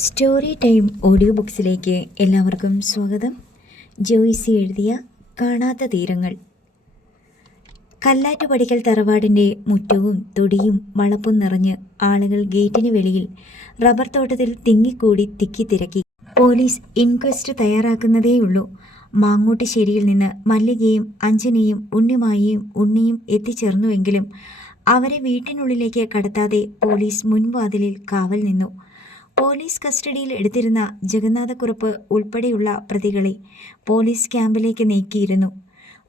Story time audio ബുക്സിലേക്ക് എല്ലാവർക്കും സ്വാഗതം. ജോയ്സി എഴുതിയ കാണാത്ത തീരങ്ങൾ. കല്ലാറ്റുപടിക്കൽ തറവാടിൻ്റെ മുറ്റവും തൊടിയും വളപ്പും നിറഞ്ഞ് ആളുകൾ ഗേറ്റിന് വെളിയിൽ റബ്ബർ തോട്ടത്തിൽ തിങ്ങിക്കൂടി തിക്കിത്തിരക്കി. Police inquest തയ്യാറാക്കുന്നതേയുള്ളൂ. മാങ്ങോട്ടുശ്ശേരിയിൽ നിന്ന് മല്ലികയും അഞ്ജനയും ഉണ്ണിയും എത്തിച്ചേർന്നുവെങ്കിലും അവരെ വീട്ടിനുള്ളിലേക്ക് കടത്താതെ പോലീസ് മുൻവാതിലിൽ കാവൽ നിന്നു. പോലീസ് കസ്റ്റഡിയിൽ എടുത്തിരുന്ന ജഗന്നാഥക്കുറുപ്പ് ഉൾപ്പെടെയുള്ള പ്രതികളെ പോലീസ് ക്യാമ്പിലേക്ക് നീക്കിയിരുന്നു.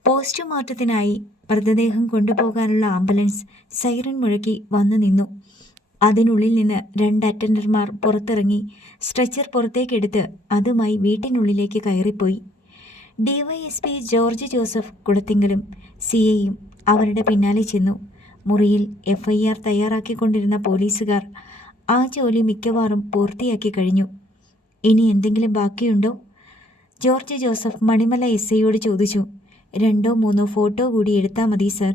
പോസ്റ്റ്മോർട്ടത്തിനായി മൃതദേഹം കൊണ്ടുപോകാനുള്ള ആംബുലൻസ് സൈറൻ മുഴക്കി വന്നു നിന്നു. അതിനുള്ളിൽ നിന്ന് 2 അറ്റൻഡർമാർ പുറത്തിറങ്ങി സ്ട്രെച്ചർ പുറത്തേക്കെടുത്ത് അതുമായി വീട്ടിനുള്ളിലേക്ക് കയറിപ്പോയി. ഡിവൈഎസ്പി ജോർജ് ജോസഫ് കുളത്തിങ്കലും സിഐയും അവരുടെ പിന്നാലെ ചെന്നു. മുറിയിൽ FIR തയ്യാറാക്കിക്കൊണ്ടിരുന്ന പോലീസുകാർ ആ ജോലി മിക്കവാറും പൂർത്തിയാക്കി കഴിഞ്ഞു. ഇനി എന്തെങ്കിലും ബാക്കിയുണ്ടോ? ജോർജ് ജോസഫ് മണിമല SIയോട് ചോദിച്ചു. 2-3 ഫോട്ടോ കൂടി എടുത്താൽ മതി സർ.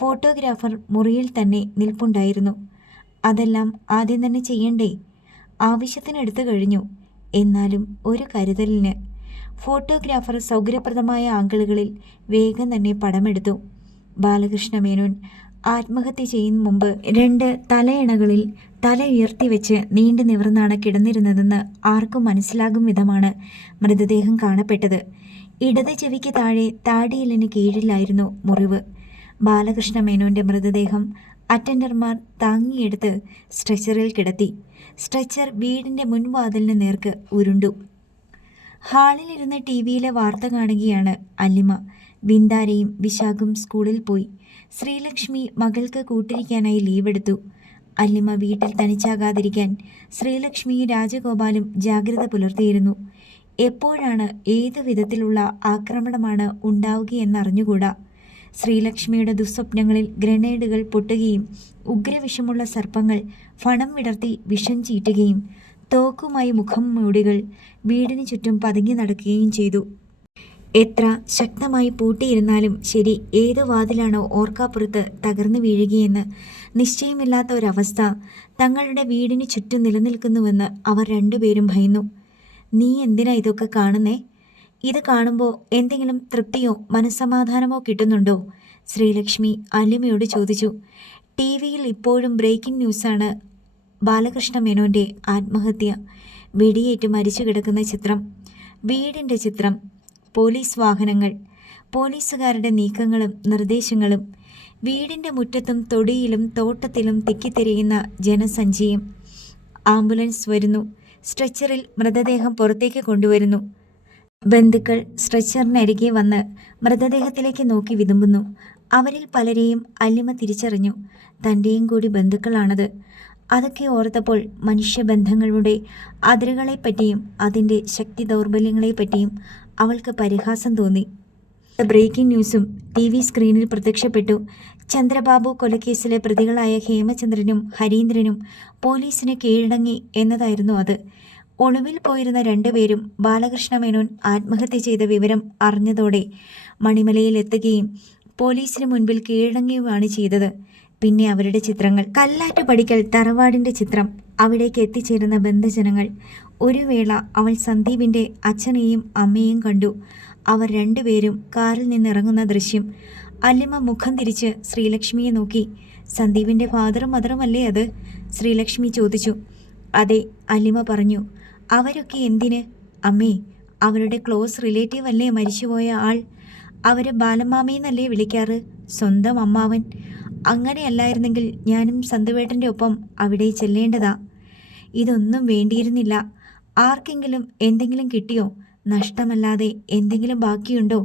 ഫോട്ടോഗ്രാഫർ മുറിയിൽ തന്നെ നിൽപ്പുണ്ടായിരുന്നു. അതെല്ലാം ആദ്യം തന്നെ ചെയ്യണ്ടേ? ആവശ്യത്തിന് എടുത്തു കഴിഞ്ഞു. എന്നാലും ഒരു കരുതലിന്. ഫോട്ടോഗ്രാഫർ സൗകര്യപ്രദമായ ആംഗിളുകളിൽ വേഗം തന്നെ പടമെടുത്തു. ബാലകൃഷ്ണ മേനോൻ ആത്മഹത്യ ചെയ്യുന്ന മുമ്പ് 2 തലയണകളിൽ തല ഉയർത്തി വെച്ച് നീണ്ടു നിവർന്നാണ് കിടന്നിരുന്നതെന്ന് ആർക്കും മനസ്സിലാകും വിധമാണ് മൃതദേഹം കാണപ്പെട്ടത്. ഇടത് ചെവിക്ക് താഴെ താടിയെല്ലിന് കീഴിലായിരുന്നു മുറിവ്. ബാലകൃഷ്ണ മേനോന്റെ മൃതദേഹം അറ്റൻഡർമാർ താങ്ങിയെടുത്ത് സ്ട്രെച്ചറിൽ കിടത്തി. സ്ട്രെച്ചർ വീടിന്റെ മുൻവാതിലിന് നേർക്ക് ഉരുണ്ടു. ഹാളിലിരുന്ന് TV-യിലെ വാർത്ത കാണുകയാണ് അല്ലിമ. ബിന്ദാരയും വിശാഖും സ്കൂളിൽ പോയി. ശ്രീലക്ഷ്മി മകൾക്ക് കൂട്ടിരിക്കാനായി ലീവെടുത്തു. അല്ലിമ വീട്ടിൽ തനിച്ചാകാതിരിക്കാൻ ശ്രീലക്ഷ്മിയും രാജഗോപാലും ജാഗ്രത പുലർത്തിയിരുന്നു. എപ്പോഴാണ് ഏതു വിധത്തിലുള്ള ആക്രമണമാണ് ഉണ്ടാവുകയെന്നറിഞ്ഞുകൂടാ. ശ്രീലക്ഷ്മിയുടെ ദുസ്വപ്നങ്ങളിൽ ഗ്രനേഡുകൾ പൊട്ടുകയും ഉഗ്രവിഷമുള്ള സർപ്പങ്ങൾ ഫണം വിടർത്തി വിഷം ചീറ്റുകയും തോക്കുമായി മുഖം മൂടികൾ വീടിന് ചുറ്റും പതുങ്ങി നടക്കുകയും ചെയ്തു. എത്ര ശക്തമായി പൂട്ടിയിരുന്നാലും ശരി, ഏത് വാതിലാണോ ഓർക്കാപ്പുറത്ത് തകർന്നു വീഴുകയെന്ന് നിശ്ചയമില്ലാത്ത ഒരവസ്ഥ തങ്ങളുടെ വീടിന് ചുറ്റും നിലനിൽക്കുന്നുവെന്ന് അവർ 2 പേരും ഭയന്നു. നീ എന്തിനാ ഇതൊക്കെ കാണുന്നേ? ഇത് കാണുമ്പോൾ എന്തെങ്കിലും തൃപ്തിയോ മനസ്സമാധാനമോ കിട്ടുന്നുണ്ടോ? ശ്രീലക്ഷ്മി അല്ലിമയോട് ചോദിച്ചു. TV-യിൽ ഇപ്പോഴും ബ്രേക്കിംഗ് ന്യൂസാണ്. ബാലകൃഷ്ണ മേനോന്റെ ആത്മഹത്യ, വെടിയേറ്റ് മരിച്ചു കിടക്കുന്ന ചിത്രം, വീടിൻ്റെ ചിത്രം, പോലീസ് വാഹനങ്ങൾ, പോലീസുകാരുടെ നീക്കങ്ങളും നിർദ്ദേശങ്ങളും, വീടിൻ്റെ മുറ്റത്തും തൊടിയിലും തോട്ടത്തിലും തിക്കിത്തിരിയുന്ന ജനസഞ്ചയം. ആംബുലൻസ് വരുന്നു. സ്ട്രെച്ചറിൽ മൃതദേഹം പുറത്തേക്ക് കൊണ്ടുവരുന്നു. ബന്ധുക്കൾ സ്ട്രെച്ചറിനരികെ വന്ന് മൃതദേഹത്തിലേക്ക് നോക്കി വിതുമ്പുന്നു. അവരിൽ പലരെയും അല്ലിമ തിരിച്ചറിഞ്ഞു. തൻ്റെയും കൂടി ബന്ധുക്കളാണത്. അതൊക്കെ ഓർത്തപ്പോൾ മനുഷ്യബന്ധങ്ങളുടെ അതിരുകളെപ്പറ്റിയും അതിൻ്റെ ശക്തി ദൗർബല്യങ്ങളെപ്പറ്റിയും അവൾക്ക് പരിഹാസം തോന്നി. ബ്രേക്കിംഗ് ന്യൂസും TV സ്ക്രീനിൽ പ്രത്യക്ഷപ്പെട്ടു. ചന്ദ്രബാബു കൊലക്കേസിലെ പ്രതികളായ ഹേമചന്ദ്രനും ഹരീന്ദ്രനും പോലീസിന് കീഴടങ്ങി എന്നതായിരുന്നു അത്. ഒളിവിൽ പോയിരുന്ന 2 പേരും ബാലകൃഷ്ണ മേനോൻ ആത്മഹത്യ ചെയ്ത വിവരം അറിഞ്ഞതോടെ മണിമലയിൽ എത്തുകയും പോലീസിന് മുൻപിൽ കീഴടങ്ങുകയുമാണ് ചെയ്തത്. പിന്നെ അവരുടെ ചിത്രങ്ങൾ. കല്ലാറ്റുപടിക്കൽ തറവാടിൻ്റെ ചിത്രം. അവിടേക്ക് എത്തിച്ചേരുന്ന ബന്ധുജനങ്ങൾ. ഒരു വേള അവൾ സന്ദീപിൻ്റെ അച്ഛനെയും അമ്മയെയും കണ്ടു. അവർ 2 പേരും കാറിൽ നിന്നിറങ്ങുന്ന ദൃശ്യം. അല്ലിമ മുഖം തിരിച്ച് ശ്രീലക്ഷ്മിയെ നോക്കി. സന്ദീപിൻ്റെ ഫാദറും മദറും അല്ലേ അത്? ശ്രീലക്ഷ്മി ചോദിച്ചു. അതെ, അല്ലിമ പറഞ്ഞു. അവരൊക്കെ എന്തിന്? അമ്മേ, അവരുടെ ക്ലോസ് റിലേറ്റീവ് അല്ലേ മരിച്ചുപോയ ആൾ. അവർ ബാലമാമയെന്നല്ലേ വിളിക്കാറ്? സ്വന്തം അമ്മാവൻ. അങ്ങനെയല്ലായിരുന്നെങ്കിൽ ഞാനും സന്തുവേട്ടൻ്റെ ഒപ്പം അവിടെ ചെല്ലേണ്ടതാ. ഇതൊന്നും വേണ്ടിയിരുന്നില്ല. ആർക്കെങ്കിലും എന്തെങ്കിലും കിട്ടിയോ? നഷ്ടമല്ലാതെ എന്തെങ്കിലും ബാക്കിയുണ്ടോ?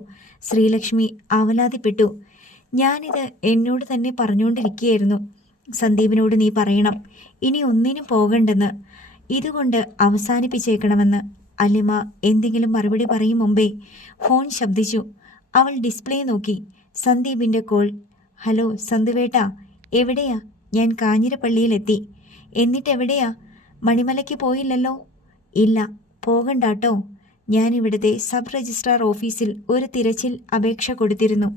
ശ്രീലക്ഷ്മി ആവലാതിപ്പെട്ടു. ഞാനിത് എന്നോട് തന്നെ പറഞ്ഞുകൊണ്ടിരിക്കുകയായിരുന്നു. സന്ദീപിനോട് നീ പറയണം, ഇനി ഒന്നിനും പോകണ്ടെന്ന്, ഇതുകൊണ്ട് അവസാനിപ്പിച്ചേക്കണമെന്ന്. അല്ലിമ എന്തെങ്കിലും മറുപടി പറയും മുമ്പേ ഫോൺ ശബ്ദിച്ചു. അവൾ ഡിസ്പ്ലേ നോക്കി. സന്ദീപിൻ്റെ കോൾ. ഹലോ സന്തുവേട്ടാ, എവിടെയാ? ഞാൻ കാഞ്ഞിരപ്പള്ളിയിലെത്തി. എന്നിട്ടെവിടെയാ? മണിമലയ്ക്ക് പോയില്ലല്ലോ? ഇല്ല, പോകണ്ടാട്ടോ. ഞാനിവിടുത്തെ സബ് രജിസ്ട്രാർ ഓഫീസിൽ ഒരു തിരച്ചിൽ അപേക്ഷ കൊടുത്തിരുന്നു.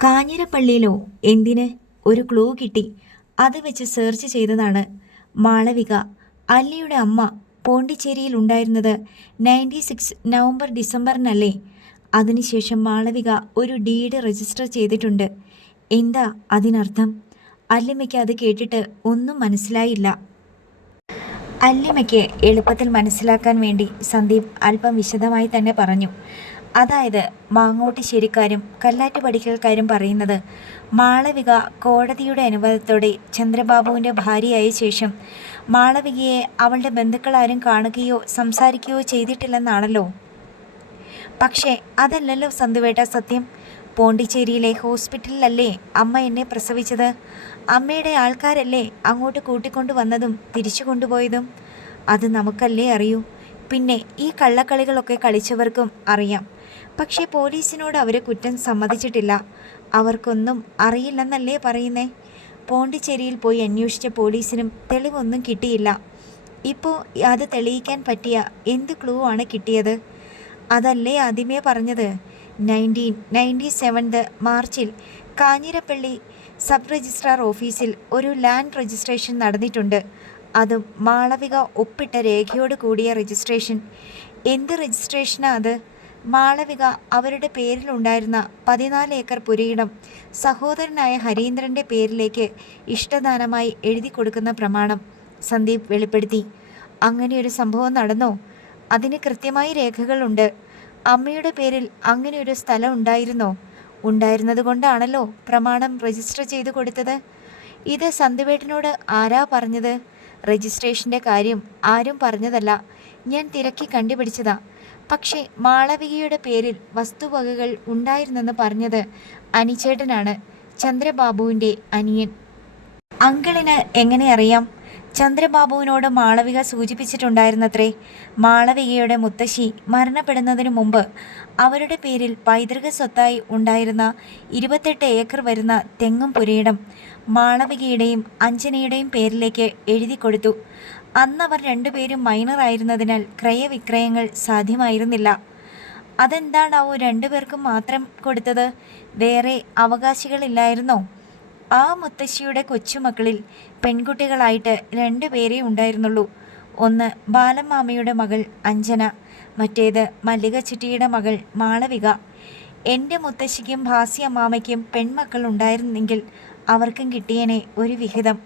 കാഞ്ഞിരപ്പള്ളിയിലോ? എന്തിന്? ഒരു ക്ലൂ കിട്ടി. അത് വെച്ച് സെർച്ച് ചെയ്തതാണ്. മാളവിക, അല്ലിയുടെ അമ്മ. പോണ്ടിച്ചേരിയിൽ ഉണ്ടായിരുന്നത് 96 നവംബർ ഡിസംബറിനല്ലേ? അതിനുശേഷം മാളവിക ഒരു ഡീഡ് രജിസ്റ്റർ ചെയ്തിട്ടുണ്ട്. എന്താ അതിനർത്ഥം? അല്ലിമയ്ക്ക് അത് കേട്ടിട്ട് ഒന്നും മനസ്സിലായില്ല. അല്ലിമയ്ക്ക് എളുപ്പത്തിൽ മനസ്സിലാക്കാൻ വേണ്ടി സന്ദീപ് അല്പം വിശദമായി തന്നെ പറഞ്ഞു. അതായത് മാങ്ങോട്ടുശ്ശേരിക്കാരും കല്ലാറ്റുപടിക്കൽക്കാരും പറയുന്നത് മാളവിക കോടതിയുടെ അനുവാദത്തോടെ ചന്ദ്രബാബുവിൻ്റെ ഭാര്യയായ ശേഷം മാളവികയെ അവളുടെ ബന്ധുക്കളാരും കാണുകയോ സംസാരിക്കുകയോ ചെയ്തിട്ടില്ലെന്നാണല്ലോ. പക്ഷേ അതല്ലല്ലോ സന്തുവേട്ട സത്യം. പോണ്ടിച്ചേരിയിലെ ഹോസ്പിറ്റലിലല്ലേ അമ്മ എന്നെ പ്രസവിച്ചത്. അമ്മയുടെ ആൾക്കാരല്ലേ അങ്ങോട്ട് കൂട്ടിക്കൊണ്ടു വന്നതും തിരിച്ചു കൊണ്ടുപോയതും. അത് നമുക്കല്ലേ അറിയൂ. പിന്നെ ഈ കള്ളക്കളികളൊക്കെ കളിച്ചവർക്കും അറിയാം. പക്ഷേ പോലീസിനോട് അവർ കുറ്റം സമ്മതിച്ചിട്ടില്ല. അവർക്കൊന്നും അറിയില്ലെന്നല്ലേ പറയുന്നേ. പോണ്ടിച്ചേരിയിൽ പോയി അന്വേഷിച്ച പോലീസിനും തെളിവൊന്നും കിട്ടിയില്ല. ഇപ്പോൾ അത് തെളിയിക്കാൻ പറ്റിയ എന്ത് ക്ലൂ ആണ് കിട്ടിയത്? അതല്ലേ ആദ്യമേ പറഞ്ഞത്. 1997 മാർച്ചിൽ കാഞ്ഞിരപ്പള്ളി സബ് രജിസ്ട്രാർ ഓഫീസിൽ ഒരു ലാൻഡ് രജിസ്ട്രേഷൻ നടന്നിട്ടുണ്ട്. അതും മാളവിക ഒപ്പിട്ട രേഖയോട് കൂടിയ രജിസ്ട്രേഷൻ. എന്ത് രജിസ്ട്രേഷനാ അത്? മാളവിക അവരുടെ പേരിലുണ്ടായിരുന്ന 14 ഏക്കർ പുരയിടം സഹോദരനായ ഹരീന്ദ്രൻ്റെ പേരിലേക്ക് ഇഷ്ടദാനമായി എഴുതി കൊടുക്കുന്ന പ്രമാണം സന്ദീപ് വെളിപ്പെടുത്തി. അങ്ങനെയൊരു സംഭവം നടന്നോ? അതിന് കൃത്യമായി രേഖകളുണ്ട്. അമ്മയുടെ പേരിൽ അങ്ങനെയൊരു സ്ഥലം ഉണ്ടായിരുന്നോ? ഉണ്ടായിരുന്നത് കൊണ്ടാണല്ലോ പ്രമാണം രജിസ്റ്റർ ചെയ്തു കൊടുത്തത്. ഇത് സന്ദീപേട്ടനോട് ആരാ പറഞ്ഞത്? രജിസ്ട്രേഷൻ്റെ കാര്യം ആരും പറഞ്ഞതല്ല, ഞാൻ തിരക്കി കണ്ടുപിടിച്ചതാ. പക്ഷേ മാളവികയുടെ പേരിൽ വസ്തുവകകൾ ഉണ്ടായിരുന്നെന്ന് പറഞ്ഞത് അനിച്ചേട്ടനാണ്, ചന്ദ്രബാബുവിൻ്റെ അനിയൻ. അങ്കിളിന് എങ്ങനെ അറിയാം? ചന്ദ്രബാബുവിനോട് മാളവിക സൂചിപ്പിച്ചിട്ടുണ്ടായിരുന്നത്രേ. മാളവികയുടെ മുത്തശ്ശി മരണപ്പെടുന്നതിനു മുമ്പ് അവരുടെ പേരിൽ പൈതൃക സ്വത്തായി ഉണ്ടായിരുന്ന 28 ഏക്കർ വരുന്ന തെങ്ങും പുരയിടം മാളവികയുടെയും അഞ്ജനയുടെയും പേരിലേക്ക് എഴുതി കൊടുത്തു. അന്നവർ രണ്ടുപേരും മൈനറായിരുന്നതിനാൽ ക്രയവിക്രയങ്ങൾ സാധ്യമായിരുന്നില്ല. അതെന്താണാവോ രണ്ടുപേർക്കും മാത്രം കൊടുത്തത്? വേറെ അവകാശികളില്ലായിരുന്നോ? ആ മുത്തശ്ശിയുടെ കൊച്ചുമക്കളിൽ പെൺകുട്ടികളായിട്ട് 2 പേരേ ഉണ്ടായിരുന്നുള്ളൂ. ഒന്ന് ബാലമ്മാമയുടെ മകൾ അഞ്ജന, മറ്റേത് മല്ലിക ചിറ്റിയുടെ മകൾ മാളവിക. എൻ്റെ മുത്തശ്ശിക്കും ഭാസ്യമ്മാമയ്ക്കും പെൺമക്കൾ ഉണ്ടായിരുന്നെങ്കിൽ അവർക്കും കിട്ടിയേനെ ഒരു വിഹിതം.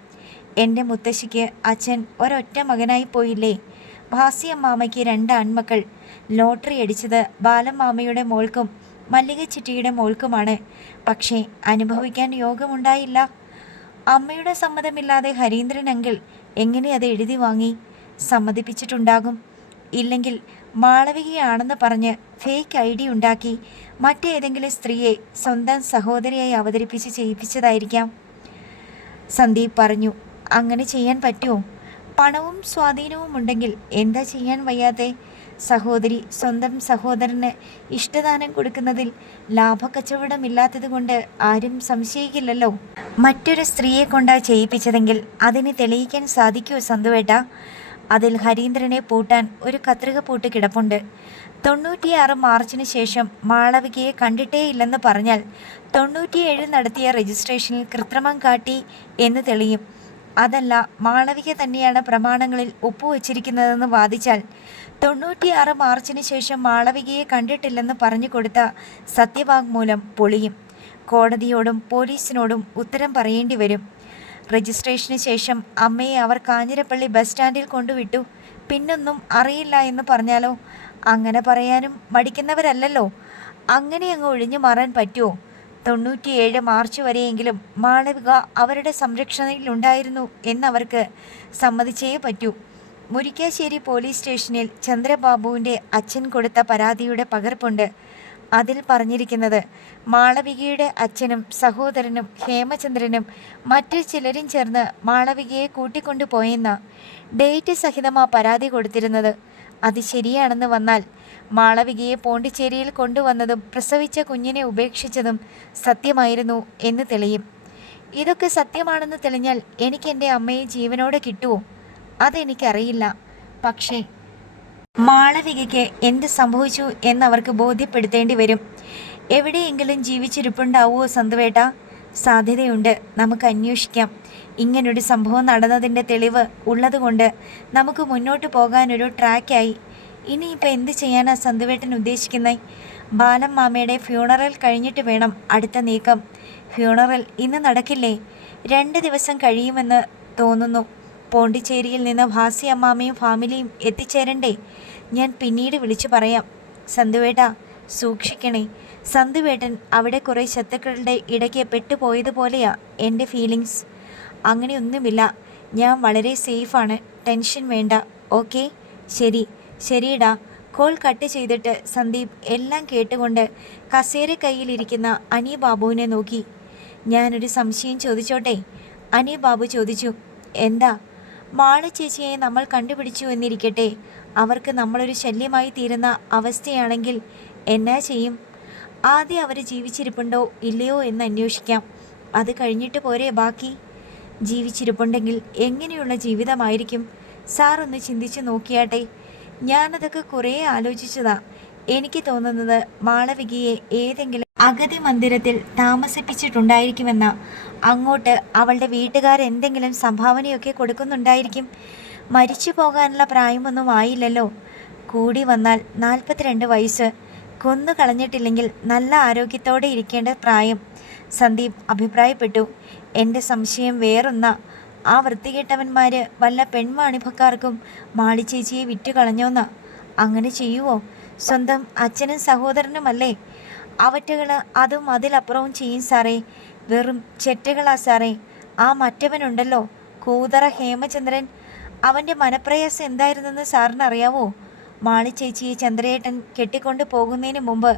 എൻ്റെ മുത്തശ്ശിക്ക് അച്ഛൻ ഒരൊറ്റ മകനായി പോയില്ലേ. ഭാസ്യമ്മാമയ്ക്ക് 2 ആൺമക്കൾ. ലോട്ടറി അടിച്ചത് ബാലമ്മാമയുടെ മോൾക്കും മല്ലിക ചിറ്റിയുടെ മോൾക്കുമാണ്. പക്ഷേ അനുഭവിക്കാൻ യോഗമുണ്ടായില്ല. അമ്മയുടെ സമ്മതമില്ലാതെ ഹരീന്ദ്രൻ അങ്കിൾ എങ്ങനെ അത് എഴുതി വാങ്ങി? സമ്മതിപ്പിച്ചിട്ടുണ്ടാകും. ഇല്ലെങ്കിൽ മാളവികയാണെന്ന് പറഞ്ഞ് ഫേക്ക് ID ഉണ്ടാക്കി മറ്റേതെങ്കിലും സ്ത്രീയെ സ്വന്തം സഹോദരിയായി അവതരിപ്പിച്ച് ചെയ്യിപ്പിച്ചതായിരിക്കാം, സന്ദീപ് പറഞ്ഞു. അങ്ങനെ ചെയ്യാൻ പറ്റുമോ? പണവും സ്വാധീനവും ഉണ്ടെങ്കിൽ എന്താ ചെയ്യാൻ വയ്യാതെ? സഹോദരി സ്വന്തം സഹോദരന് ഇഷ്ടദാനം കൊടുക്കുന്നതിൽ ലാഭക്കച്ചവടമില്ലാത്തത് കൊണ്ട് ആരും സംശയിക്കില്ലല്ലോ. മറ്റൊരു സ്ത്രീയെ കൊണ്ടാ ചെയ്യിപ്പിച്ചതെങ്കിൽ അതിന് തെളിയിക്കാൻ സാധിക്കുമോ സന്തുവേട്ട? അതിൽ ഹരീന്ദ്രനെ പൂട്ടാൻ ഒരു കത്രിക പൂട്ട് കിടപ്പുണ്ട്. 96 മാർച്ചിന് ശേഷം മാളവികയെ കണ്ടിട്ടേയില്ലെന്ന് പറഞ്ഞാൽ 97 നടത്തിയ രജിസ്ട്രേഷനിൽ കൃത്രിമം കാട്ടി എന്ന് തെളിയും. അതല്ല മാളവിക തന്നെയാണ് പ്രമാണങ്ങളിൽ ഒപ്പുവച്ചിരിക്കുന്നതെന്ന് വാദിച്ചാൽ 96 മാർച്ചിന് ശേഷം മാളവികയെ കണ്ടിട്ടില്ലെന്ന് പറഞ്ഞു കൊടുത്ത സത്യവാങ്മൂലം പൊളിയും. കോടതിയോടും പോലീസിനോടും ഉത്തരം പറയേണ്ടി വരും. രജിസ്ട്രേഷന് ശേഷം അമ്മയെ അവർ കാഞ്ഞിരപ്പള്ളി ബസ് സ്റ്റാൻഡിൽ കൊണ്ടുവിട്ടു, പിന്നൊന്നും അറിയില്ല എന്ന് പറഞ്ഞാലോ? അങ്ങനെ പറയാനും മടിക്കുന്നവരല്ലല്ലോ. അങ്ങനെ അങ്ങ് ഒഴിഞ്ഞു മാറാൻ പറ്റുമോ? 97 മാർച്ച് വരെയെങ്കിലും മാളവിക അവരുടെ സംരക്ഷണയിലുണ്ടായിരുന്നു എന്നവർക്ക് സമ്മതിച്ചേ പറ്റൂ. മുരിക്കാശ്ശേരി പോലീസ് സ്റ്റേഷനിൽ ചന്ദ്രബാബുവിൻ്റെ അച്ഛൻ കൊടുത്ത പരാതിയുടെ പകർപ്പുണ്ട്. അതിൽ പറഞ്ഞിരിക്കുന്നത് മാളവികയുടെ അച്ഛനും സഹോദരനും ഹേമചന്ദ്രനും മറ്റു ചിലരും ചേർന്ന് മാളവികയെ കൂട്ടിക്കൊണ്ടുപോയെന്ന. ഡേറ്റ് സഹിതമാ പരാതി കൊടുത്തിരുന്നത്. അത് ശരിയാണെന്ന് വന്നാൽ മാളവികയെ പോണ്ടിച്ചേരിയിൽ കൊണ്ടുവന്നതും പ്രസവിച്ച കുഞ്ഞിനെ ഉപേക്ഷിച്ചതും സത്യമായിരുന്നു എന്ന് തെളിയും. ഇതൊക്കെ സത്യമാണെന്ന് തെളിഞ്ഞാൽ എനിക്ക് എൻ്റെ അമ്മയെ ജീവനോടെ കിട്ടുമോ? അതെനിക്കറിയില്ല. പക്ഷേ മാളവികയ്ക്ക് എന്ത് സംഭവിച്ചു എന്നവർക്ക് ബോധ്യപ്പെടുത്തേണ്ടി വരും. എവിടെയെങ്കിലും ജീവിച്ചിരിപ്പുണ്ടാവുമോ സന്തുവേട്ട? സാധ്യതയുണ്ട്, നമുക്ക് അന്വേഷിക്കാം. ഇങ്ങനൊരു സംഭവം നടന്നതിൻ്റെ തെളിവ് ഉള്ളതുകൊണ്ട് നമുക്ക് മുന്നോട്ട് പോകാനൊരു ട്രാക്കായി. ഇനിയിപ്പോൾ എന്ത് ചെയ്യാനാ സന്തുവേട്ടൻ ഉദ്ദേശിക്കുന്നത്? ബാലം മാമയുടെ ഫ്യൂണറൽ കഴിഞ്ഞിട്ട് വേണം അടുത്ത നീക്കം. ഫ്യൂണറൽ ഇന്ന് നടക്കില്ലേ? 2 ദിവസം കഴിയുമെന്ന് തോന്നുന്നു. പോണ്ടിച്ചേരിയിൽ നിന്ന് ഭാസി അമ്മാമയും ഫാമിലിയും എത്തിച്ചേരണ്ടേ? ഞാൻ പിന്നീട് വിളിച്ചു പറയാം. സന്തുവേട്ടാ, സൂക്ഷിക്കണേ. സന്തുവേട്ടൻ അവിടെ കുറേ ശത്രുക്കളുടെ ഇടയ്ക്ക് പെട്ടുപോയതുപോലെയാ എൻ്റെ ഫീലിങ്സ്. അങ്ങനെയൊന്നുമില്ല, ഞാൻ വളരെ സേഫാണ്. ടെൻഷൻ വേണ്ട. ഓക്കെ, ശരിടാ. കോൾ കട്ട് ചെയ്തിട്ട് സന്ദീപ് എല്ലാം കേട്ടുകൊണ്ട് കസേര കയ്യിലിരിക്കുന്ന അനി ബാബുവിനെ നോക്കി. ഞാനൊരു സംശയം ചോദിച്ചോട്ടെ? അനി ബാബു ചോദിച്ചു. എന്താ? മാളു ചേച്ചിയെ നമ്മൾ കണ്ടുപിടിച്ചു എന്നിരിക്കട്ടെ, അവർക്ക് നമ്മളൊരു ശല്യമായി തീരുന്ന അവസ്ഥയാണെങ്കിൽ എന്നാ ചെയ്യും? ആദ്യം അവർ ജീവിച്ചിരിപ്പുണ്ടോ ഇല്ലയോ എന്ന് അന്വേഷിക്കാം. അത് കഴിഞ്ഞിട്ട് പോരെ ബാക്കി? ജീവിച്ചിരിപ്പുണ്ടെങ്കിൽ എങ്ങനെയുള്ള ജീവിതമായിരിക്കും? സാറൊന്ന് ചിന്തിച്ചു നോക്കിയാട്ടെ. ഞാനതൊക്കെ കുറേ ആലോചിച്ചതാ. എനിക്ക് തോന്നുന്നത് മാളവികയെ ഏതെങ്കിലും അഗതി മന്ദിരത്തിൽ താമസിപ്പിച്ചിട്ടുണ്ടായിരിക്കുമെന്ന. അങ്ങോട്ട് അവളുടെ വീട്ടുകാരെന്തെങ്കിലും സംഭാവനയൊക്കെ കൊടുക്കുന്നുണ്ടായിരിക്കും. മരിച്ചു പോകാനുള്ള പ്രായമൊന്നും ആയില്ലല്ലോ. കൂടി വന്നാൽ 42 വയസ്സ്. കൊന്നു കളഞ്ഞിട്ടില്ലെങ്കിൽ നല്ല ആരോഗ്യത്തോടെ ഇരിക്കേണ്ട പ്രായം. സന്ദീപ് അഭിപ്രായപ്പെട്ടു. എൻ്റെ സംശയം വേറൊന്നാ. ആ വൃത്തികെട്ടവന്മാർ വല്ല പെൺവാണിഭക്കാർക്കും മാളിച്ചേച്ചിയെ വിറ്റുകളഞ്ഞോന്നാ. അങ്ങനെ ചെയ്യുവോ? സ്വന്തം അച്ഛനും സഹോദരനുമല്ലേ? അവറ്റകൾ അതും അതിലപ്പുറവും ചെയ്യും സാറേ. വെറും ചെറ്റകളാ സാറേ. ആ മറ്റവനുണ്ടല്ലോ, കൂതറ ഹേമചന്ദ്രൻ, അവൻ്റെ മനപ്രയാസം എന്തായിരുന്നെന്ന് സാറിനറിയാവോ? മാളിച്ചേച്ചിയെ ചന്ദ്രയേട്ടൻ കെട്ടിക്കൊണ്ട് പോകുന്നതിന് മുമ്പ്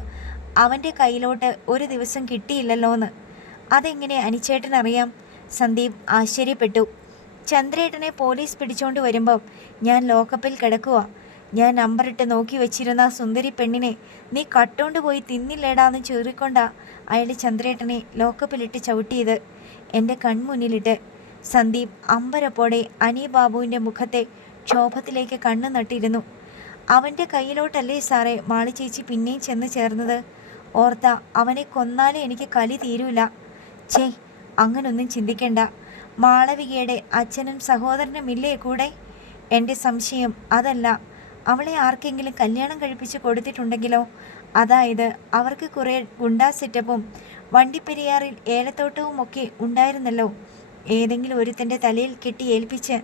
അവൻ്റെ കയ്യിലോട്ട് ഒരു ദിവസം കിട്ടിയില്ലല്ലോന്ന്. അതെങ്ങനെ അനിച്ചേട്ടനറിയാം? സന്ദീപ് ആശ്ചര്യപ്പെട്ടു. ചന്ദ്രേട്ടനെ പോലീസ് പിടിച്ചോണ്ട് വരുമ്പം ഞാൻ ലോക്കപ്പിൽ കിടക്കുക. ഞാൻ നമ്പറിട്ട് നോക്കി വെച്ചിരുന്ന സുന്ദരി പെണ്ണിനെ നീ കട്ടോണ്ട് പോയി തിന്നില്ലേടാന്ന് ചീറിക്കൊണ്ടാ അയാൾ ചന്ദ്രേട്ടനെ ലോക്കപ്പിലിട്ട് ചവിട്ടിയത്, എൻ്റെ കൺമുന്നിലിട്ട്. സന്ദീപ് അമ്പരപ്പോടെ അനി ബാബുവിൻ്റെ മുഖത്തെ ക്ഷോഭത്തിലേക്ക് കണ്ണു നട്ടിരുന്നു. അവൻ്റെ കയ്യിലോട്ടല്ലേ സാറേ മാളിച്ചേച്ചി പിന്നെയും ചെന്ന് ചേർന്നത്? ഓർത്ത അവനെ കൊന്നാലേ എനിക്ക് കലി തീരൂല. ഛേ, അങ്ങനൊന്നും ചിന്തിക്കണ്ട. മാളവികയുടെ അച്ഛനും സഹോദരനും ഇല്ലേ കൂടെ? എൻ്റെ സംശയം അതല്ല, അവളെ ആർക്കെങ്കിലും കല്യാണം കഴിപ്പിച്ച് കൊടുത്തിട്ടുണ്ടെങ്കിലോ? അതായത് അവർക്ക് കുറേ ഗുണ്ടാ സെറ്റപ്പും വണ്ടിപ്പെരിയാറിൽ ഏലത്തോട്ടവും ഒക്കെ ഉണ്ടായിരുന്നല്ലോ. ഏതെങ്കിലും ഒരുത്തൻ്റെ തലയിൽ കെട്ടി ഏൽപ്പിച്ച്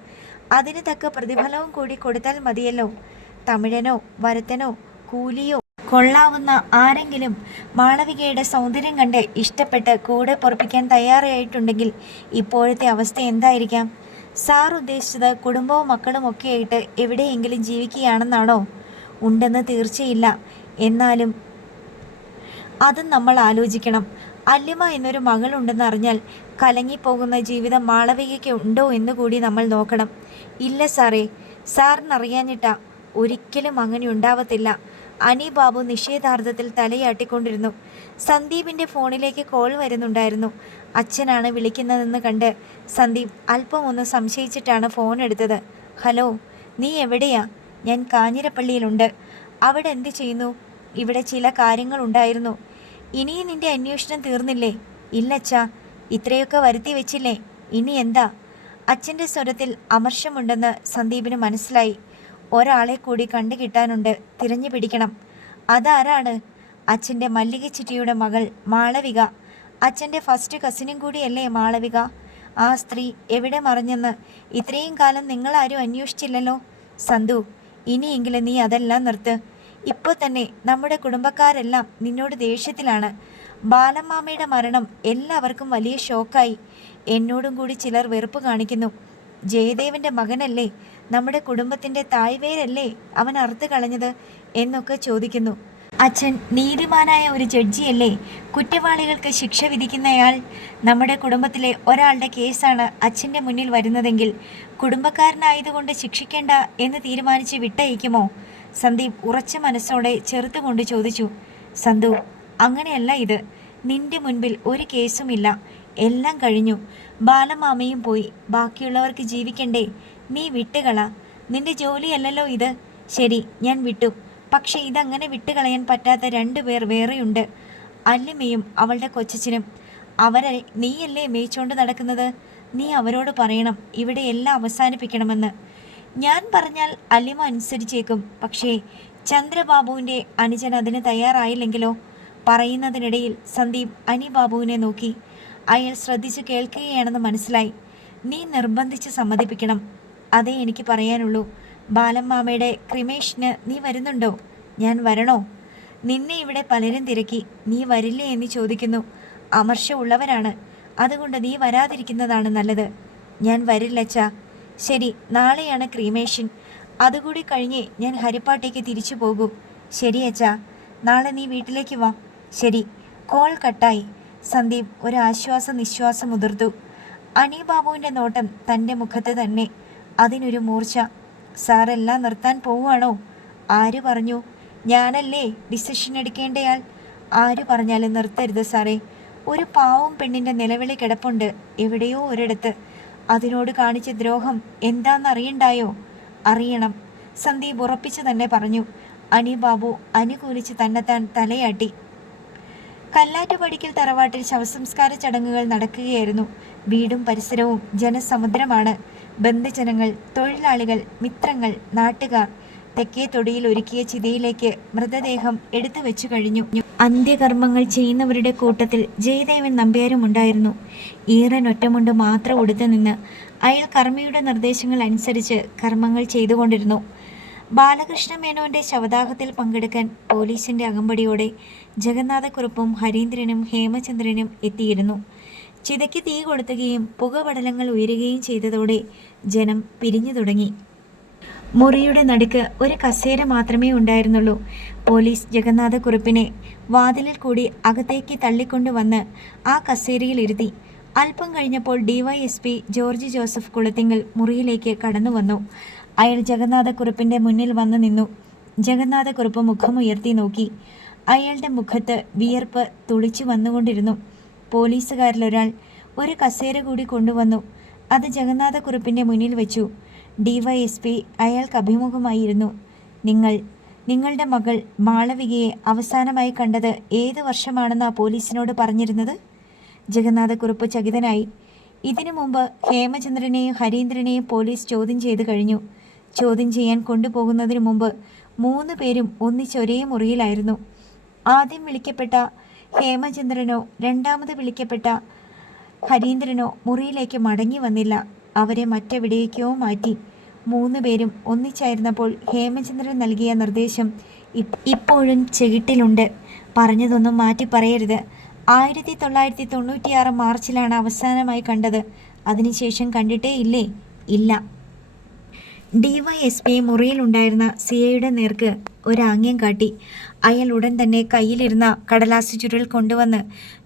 അതിന് തക്ക പ്രതിഫലവും കൂടി കൊടുത്താൽ മതിയല്ലോ. തമിഴനോ വരത്തനോ കൂലിയോ കൊള്ളാവുന്ന ആരെങ്കിലും മാളവികയുടെ സൗന്ദര്യം കണ്ട് ഇഷ്ടപ്പെട്ട് കൂടെ പൊറപ്പിക്കാൻ തയ്യാറായിട്ടുണ്ടെങ്കിൽ ഇപ്പോഴത്തെ അവസ്ഥ എന്തായിരിക്കാം? സാർ ഉദ്ദേശിച്ചത് കുടുംബവും മക്കളും ഒക്കെ ആയിട്ട് എവിടെയെങ്കിലും ജീവിക്കുകയാണെന്നാണോ? ഉണ്ടെന്ന് തീർച്ചയില്ല. എന്നാലും അതും നമ്മൾ ആലോചിക്കണം. അല്ലിമ എന്നൊരു മകളുണ്ടെന്ന് അറിഞ്ഞാൽ കലങ്ങിപ്പോകുന്ന ജീവിതം മാളവികയ്ക്ക് ഉണ്ടോ എന്ന് കൂടി നമ്മൾ നോക്കണം. ഇല്ല സാറേ, സാറിനറിയാഞ്ഞിട്ടാ. ഒരിക്കലും അങ്ങനെ ഉണ്ടാവത്തില്ല. അനി ബാബു നിഷേധാർത്ഥത്തിൽ തലയാട്ടിക്കൊണ്ടിരുന്നു. സന്ദീപിൻ്റെ ഫോണിലേക്ക് കോൾ വരുന്നുണ്ടായിരുന്നു. അച്ഛനാണ് വിളിക്കുന്നതെന്ന് കണ്ട് സന്ദീപ് അല്പം ഒന്ന് സംശയിച്ചിട്ടാണ് ഫോൺ എടുത്തത്. ഹലോ, നീ എവിടെയാ? ഞാൻ കാഞ്ഞിരപ്പള്ളിയിലുണ്ട്. അവിടെ എന്ത് ചെയ്യുന്നു? ഇവിടെ ചില കാര്യങ്ങളുണ്ടായിരുന്നു. ഇനിയും നിന്റെ അന്വേഷണം തീർന്നില്ലേ? ഇല്ലച്ചാ, ഇത്രയൊക്കെ വരുത്തി വെച്ചില്ലേ? ഇനി എന്താ? അച്ഛൻ്റെ സ്വരത്തിൽ അമർഷമുണ്ടെന്ന് സന്ദീപിന് മനസ്സിലായി. ഒരാളെ കൂടി കണ്ടു കിട്ടാനുണ്ട്, തിരഞ്ഞു പിടിക്കണം. അതാരാണ്? അച്ഛൻ്റെ മല്ലിക ചിറ്റിയുടെ മകൾ മാളവിക. അച്ഛൻ്റെ ഫസ്റ്റ് കസിനും കൂടിയല്ലേ മാളവിക? ആ സ്ത്രീ എവിടെ മറഞ്ഞെന്ന് ഇത്രയും കാലം നിങ്ങളാരും അന്വേഷിച്ചില്ലല്ലോ. സന്തു, ഇനിയെങ്കിലും നീ അതെല്ലാം നിർത്ത്. ഇപ്പോൾ തന്നെ നമ്മുടെ കുടുംബക്കാരെല്ലാം നിന്നോട് ദേഷ്യത്തിലാണ്. ബാലമ്മാമയുടെ മരണം എല്ലാവർക്കും വലിയ ഷോക്കായി. എന്നോടും കൂടി ചിലർ വെറുപ്പ് കാണിക്കുന്നു. ജയദേവൻ്റെ മകനല്ലേ, നമ്മുടെ കുടുംബത്തിൻ്റെ തായ്വേരല്ലേ അവൻ അറുത്ത് കളഞ്ഞത് എന്നൊക്കെ ചോദിക്കുന്നു. അച്ഛൻ നീതിമാനായ ഒരു ജഡ്ജിയല്ലേ? കുറ്റവാളികൾക്ക് ശിക്ഷ വിധിക്കുന്നയാൾ. നമ്മുടെ കുടുംബത്തിലെ ഒരാളുടെ കേസാണ് അച്ഛൻ്റെ മുന്നിൽ വരുന്നതെങ്കിൽ കുടുംബക്കാരനായതുകൊണ്ട് ശിക്ഷിക്കേണ്ട എന്ന് തീരുമാനിച്ച് വിട്ടയക്കുമോ? സന്ദീപ് ഉറച്ച മനസ്സോടെ ചെറുത്തുകൊണ്ട് ചോദിച്ചു. സന്തു, അങ്ങനെയല്ല ഇത്. നിന്റെ മുൻപിൽ ഒരു കേസുമില്ല. എല്ലാം കഴിഞ്ഞു. ബാലമാമയും പോയി. ബാക്കിയുള്ളവർക്ക് ജീവിക്കണ്ടേ? നീ വിട്ടുകള. നിന്റെ ജോലിയല്ലല്ലോ ഇത്. ശരി, ഞാൻ വിട്ടു. പക്ഷെ ഇതങ്ങനെ വിട്ടുകളയാൻ പറ്റാത്ത 2 പേർ വേറെയുണ്ട്. അല്ലിമയും അവളുടെ കൊച്ചച്ഛനും. അവരെ നീയല്ലേ മേയിച്ചോണ്ട് നടക്കുന്നത്? നീ അവരോട് പറയണം ഇവിടെ എല്ലാം അവസാനിപ്പിക്കണമെന്ന്. ഞാൻ പറഞ്ഞാൽ അലിമ അനുസരിച്ചേക്കും, പക്ഷേ ചന്ദ്രബാബുവിൻ്റെ അനുജൻ അതിന് തയ്യാറായില്ലെങ്കിലോ? പറയുന്നതിനിടയിൽ സന്ദീപ് അനിബാബുവിനെ നോക്കി. അയാൾ ശ്രദ്ധിച്ചു കേൾക്കുകയാണെന്ന് മനസ്സിലായി. നീ നിർബന്ധിച്ച് സമ്മതിപ്പിക്കണം, അതേ എനിക്ക് പറയാനുള്ളൂ. ബാലമ്മാമയുടെ ക്രിമേഷന് നീ വരുന്നുണ്ടോ? ഞാൻ വരണോ? നിന്നെ ഇവിടെ പലരും തിരക്കി, നീ വരില്ലേ എന്ന് ചോദിക്കുന്നു. അമർഷമുള്ളവരാണ്, അതുകൊണ്ട് നീ വരാതിരിക്കുന്നതാണ് നല്ലത്. ഞാൻ വരില്ലച്ചാ. ശരി, നാളെയാണ് ക്രീമേഷൻ. അതുകൂടി കഴിഞ്ഞേ ഞാൻ ഹരിപ്പാട്ടേക്ക് തിരിച്ചു പോകൂ. ശരി അച്ഛാ, നാളെ നീ വീട്ടിലേക്ക് വാ. ശരി. കോൾ കട്ടായി. സന്ദീപ് ഒരു ആശ്വാസ നിശ്വാസം മുതിർത്തു. അനിബാബുവിൻ്റെ നോട്ടം തൻ്റെ മുഖത്ത് തന്നെ. അതിനൊരു മൂർച്ച. സാറെല്ലാം നിർത്താൻ പോവുകയാണോ? ആര് പറഞ്ഞു? ഞാനല്ലേ ഡിസിഷൻ എടുക്കേണ്ടയാൾ. ആര് പറഞ്ഞാലും നിർത്തരുത് സാറേ. ഒരു പാവം പെണ്ണിൻ്റെ നിലവിളി കിടപ്പുണ്ട് എവിടെയോ ഒരിടത്ത്. അതിനോട് കാണിച്ച ദ്രോഹം എന്താണെന്നറിയണ്ടായോ? അറിയണം, സന്ദീപ് ഉറപ്പിച്ചു തന്നെ പറഞ്ഞു. അനിബാബു അനുകൂലിച്ച് തന്നെത്താൻ തലയാട്ടി. കല്ലാറ്റുപടിക്കൽ തറവാട്ടിൽ ശവസംസ്കാര ചടങ്ങുകൾ നടക്കുകയായിരുന്നു. വീടും പരിസരവും ജനസമുദ്രമാണ്. ബന്ധുജനങ്ങൾ, തൊഴിലാളികൾ, മിത്രങ്ങൾ, നാട്ടുകാർ തെക്കേ തൊടിയിൽ ഒരുക്കിയ ചിതയിലേക്ക് മൃതദേഹം എടുത്തു വെച്ചു കഴിഞ്ഞു. അന്ത്യകർമ്മങ്ങൾ ചെയ്യുന്നവരുടെ കൂട്ടത്തിൽ ജയദേവൻ നമ്പ്യാരും ഉണ്ടായിരുന്നു. ഈറൻ ഒറ്റമുണ്ട് മാത്രം ഉടുത്തു നിന്ന് അയാൾ കർമ്മിയുടെ നിർദ്ദേശങ്ങൾ അനുസരിച്ച് കർമ്മങ്ങൾ ചെയ്തുകൊണ്ടിരുന്നു. ബാലകൃഷ്ണ മേനോന്റെ ശവദാഹത്തിൽ പങ്കെടുക്കാൻ പോലീസിന്റെ അകമ്പടിയോടെ ജഗന്നാഥക്കുറുപ്പും ഹരീന്ദ്രനും ഹേമചന്ദ്രനും എത്തിയിരുന്നു. ചിതയ്ക്ക് തീ കൊളുത്തുകയും പുകപടലങ്ങൾ ഉയരുകയും ചെയ്തതോടെ ജനം പിരിഞ്ഞു തുടങ്ങി. മുറിയുടെ നടുക്ക് ഒരു കസേര മാത്രമേ ഉണ്ടായിരുന്നുള്ളൂ. പോലീസ് ജഗന്നാഥക്കുറുപ്പിനെ വാതിലിൽ കൂടി അകത്തേക്ക് തള്ളിക്കൊണ്ടുവന്ന് ആ കസേരയിൽ ഇരുത്തി. അല്പം കഴിഞ്ഞപ്പോൾ DYSP ജോർജ് ജോസഫ് കുളത്തിങ്കൽ മുറിയിലേക്ക് കടന്നു വന്നു. അയാൾ ജഗന്നാഥക്കുറുപ്പിൻ്റെ മുന്നിൽ വന്നു നിന്നു. ജഗന്നാഥക്കുറുപ്പ് മുഖമുയർത്തി നോക്കി. അയാളുടെ മുഖത്ത് വിയർപ്പ് തുളിച്ചു വന്നുകൊണ്ടിരുന്നു. പോലീസുകാരിലൊരാൾ ഒരു കസേര കൂടി കൊണ്ടുവന്നു. അത് ജഗന്നാഥക്കുറുപ്പിൻ്റെ മുന്നിൽ വെച്ചു. DYSP അയാൾക്ക് അഭിമുഖമായിരുന്നു. നിങ്ങളുടെ മകൾ മാളവികയെ അവസാനമായി കണ്ടത് ഏത് വർഷമാണെന്നാ പോലീസിനോട് പറഞ്ഞിരുന്നത്? ജഗന്നാഥക്കുറുപ്പ് ചകിതനായി. ഇതിനു മുമ്പ് ഹേമചന്ദ്രനെയും ഹരീന്ദ്രനെയും പോലീസ് ചോദ്യം ചെയ്തു കഴിഞ്ഞു. ചോദ്യം ചെയ്യാൻ കൊണ്ടുപോകുന്നതിന് മുമ്പ് 3 പേരും ഒന്നിച്ചൊരേ മുറിയിലായിരുന്നു. ആദ്യം വിളിക്കപ്പെട്ട ഹേമചന്ദ്രനോ രണ്ടാമത് വിളിക്കപ്പെട്ട ഹരീന്ദ്രനോ മുറിയിലേക്ക് മടങ്ങി വന്നില്ല. അവരെ മറ്റെവിടേക്കോ മാറ്റി. 3 പേരും ഒന്നിച്ചായിരുന്നപ്പോൾ ഹേമചന്ദ്രൻ നൽകിയ നിർദ്ദേശം ഇപ്പോഴും ചെകിട്ടിലുണ്ട്. പറഞ്ഞതൊന്നും മാറ്റി പറയരുത്. 1996 മാർച്ചിലാണ് അവസാനമായി കണ്ടത്. അതിനുശേഷം കണ്ടിട്ടേ ഇല്ലേ? ഇല്ല. DYSP മുറിയിലുണ്ടായിരുന്ന സിഐയുടെ നേർക്ക് ഒരാംഗ്യം കാട്ടി. അയാൾ ഉടൻ തന്നെ കയ്യിലിരുന്ന കടലാസ് ചുരുൾ കൊണ്ടുവന്ന്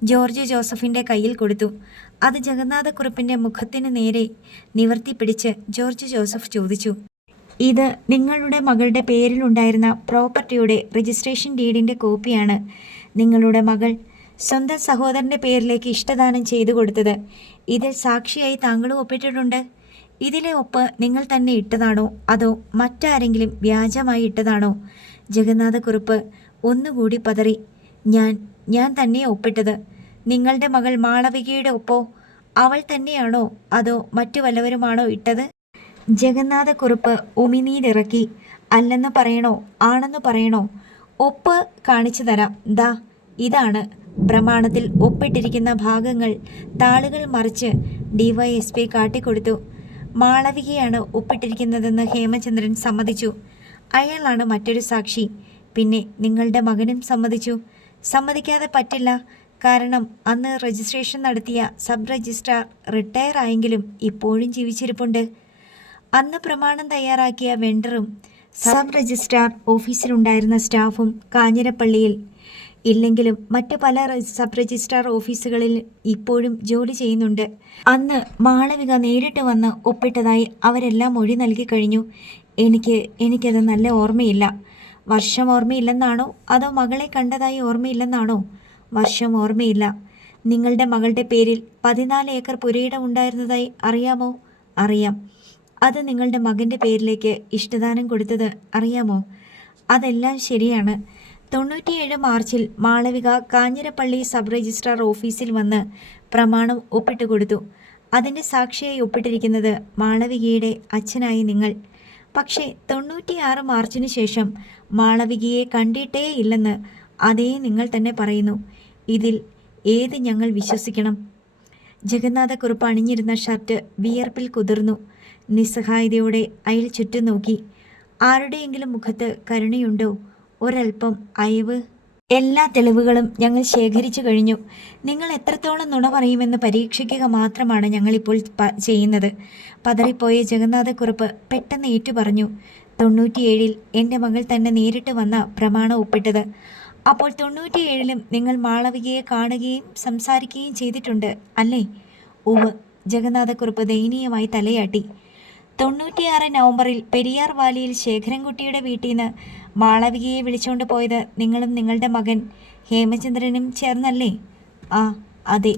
ജോർജ് ജോസഫിൻ്റെ കയ്യിൽ കൊടുത്തു. അത് ജഗന്നാഥക്കുറുപ്പിൻ്റെ മുഖത്തിന് നേരെ നിവർത്തിപ്പിടിച്ച് ജോർജ് ജോസഫ് ചോദിച്ചു, ഇത് നിങ്ങളുടെ മകളുടെ പേരിലുണ്ടായിരുന്ന പ്രോപ്പർട്ടിയുടെ രജിസ്ട്രേഷൻ ഡീഡിൻ്റെ കോപ്പിയാണ്. നിങ്ങളുടെ മകൾ സ്വന്തം സഹോദരൻ്റെ പേരിലേക്ക് ഇഷ്ടദാനം ചെയ്തു കൊടുത്തത്. ഇതിൽ സാക്ഷിയായി താങ്കളും ഒപ്പിട്ടിട്ടുണ്ട്. ഇതിലെ ഒപ്പ് നിങ്ങൾ തന്നെ ഇട്ടതാണോ അതോ മറ്റാരെങ്കിലും വ്യാജമായി ഇട്ടതാണോ? ജഗന്നാഥക്കുറുപ്പ് ഒന്നുകൂടി പതറി. ഞാൻ തന്നെ ഒപ്പിട്ടത്. നിങ്ങളുടെ മകൾ മാളവികയുടെ ഒപ്പോ? അവൾ തന്നെയാണോ അതോ മറ്റു വല്ലവരുമാണോ ഇട്ടത്? ജഗന്നാഥക്കുറുപ്പ് ഉമിനീരിറക്കി. അല്ലെന്ന് പറയണോ ആണെന്ന് പറയണോ? ഒപ്പ് കാണിച്ചു തരാം. ദാ ഇതാണ്. പ്രമാണത്തിൽ ഒപ്പിട്ടിരിക്കുന്ന ഭാഗങ്ങൾ താളുകൾ മറിച്ച് DYSP കാട്ടിക്കൊടുത്തു. മാളവികയാണ് ഒപ്പിട്ടിരിക്കുന്നതെന്ന് ഹേമചന്ദ്രൻ സമ്മതിച്ചു. അയാളാണ് മറ്റൊരു സാക്ഷി. പിന്നെ നിങ്ങളുടെ മകനും സമ്മതിച്ചു. സമ്മതിക്കാതെ പറ്റില്ല. കാരണം അന്ന് രജിസ്ട്രേഷൻ നടത്തിയ സബ് രജിസ്ട്രാർ റിട്ടയർ ആയെങ്കിലും ഇപ്പോഴും ജീവിച്ചിരിപ്പുണ്ട്. അന്ന് പ്രമാണം തയ്യാറാക്കിയ വെണ്ടറും സബ് രജിസ്ട്രാർ ഓഫീസിലുണ്ടായിരുന്ന സ്റ്റാഫും കാഞ്ഞിരപ്പള്ളിയിൽ ഇല്ലെങ്കിലും മറ്റു പല സബ് രജിസ്ട്രാർ ഓഫീസുകളിൽ ഇപ്പോഴും ജോലി ചെയ്യുന്നുണ്ട്. അന്ന് മാളവിക നേരിട്ട് വന്ന് ഒപ്പിട്ടതായി അവരെല്ലാം മൊഴി നൽകി കഴിഞ്ഞു. എനിക്കത് നല്ല ഓർമ്മയില്ല. വർഷം ഓർമ്മയില്ലെന്നാണോ അതോ മകളെ കണ്ടതായി ഓർമ്മയില്ലെന്നാണോ? വർഷം ഓർമ്മയില്ല. നിങ്ങളുടെ മകളുടെ പേരിൽ 14 ഏക്കർ പുരയിടം ഉണ്ടായിരുന്നതായി അറിയാമോ? അറിയാം. അത് നിങ്ങളുടെ മകൻ്റെ പേരിലേക്ക് ഇഷ്ടദാനം കൊടുത്തത് അറിയാമോ? അതെല്ലാം ശരിയാണ്. 97 മാർച്ചിൽ മാളവിക കാഞ്ഞിരപ്പള്ളി സബ് രജിസ്ട്രാർ ഓഫീസിൽ വന്ന് പ്രമാണം ഒപ്പിട്ട് കൊടുത്തു. അതിൻ്റെ സാക്ഷിയായി ഒപ്പിട്ടിരിക്കുന്നത് മാളവികയുടെ അച്ഛനായി നിങ്ങൾ. പക്ഷേ 96 മാർച്ചിന് ശേഷം മാളവികയെ കണ്ടിട്ടേയില്ലെന്ന് അതേ നിങ്ങൾ തന്നെ പറയുന്നു. ഇതിൽ ഏത് ഞങ്ങൾ വിശ്വസിക്കണം? ജഗന്നാഥക്കുറുപ്പ് അണിഞ്ഞിരുന്ന ഷർട്ട് വിയർപ്പിൽ കുതിർന്നു. നിസ്സഹായതയോടെ അയാൾ ചുറ്റും നോക്കി. ആരുടെയെങ്കിലും മുഖത്ത് കരുണയുണ്ടോ? ഒരൽപ്പം അയവ്. എല്ലാ തെളിവുകളും ഞങ്ങൾ ശേഖരിച്ചു കഴിഞ്ഞു. നിങ്ങൾ എത്രത്തോളം നുണ പറയുമെന്ന് പരീക്ഷിക്കുക മാത്രമാണ് ഞങ്ങളിപ്പോൾ ചെയ്യുന്നത്. പതറിപ്പോയ ജഗന്നാഥക്കുറുപ്പ് പെട്ടെന്ന് ഏറ്റുപറഞ്ഞു. 97-ൽ എൻ്റെ മകൾ തന്നെ നേരിട്ട് വന്ന പ്രമാണം ഒപ്പിട്ടത്. അപ്പോൾ 97-ലും നിങ്ങൾ മാളവികയെ കാണുകയും സംസാരിക്കുകയും ചെയ്തിട്ടുണ്ട് അല്ലേ? ഉവ്. ജഗന്നാഥക്കുറുപ്പ് ദയനീയമായി തലയാട്ടി. 96 നവംബറിൽ പെരിയാർ വാലിയിൽ ശേഖരൻകുട്ടിയുടെ വീട്ടിൽ നിന്ന് മാളവികയെ വിളിച്ചുകൊണ്ട് പോയത് നിങ്ങളും നിങ്ങളുടെ മകൻ ഹേമചന്ദ്രനും ചേർന്നല്ലേ? ആ അതെ.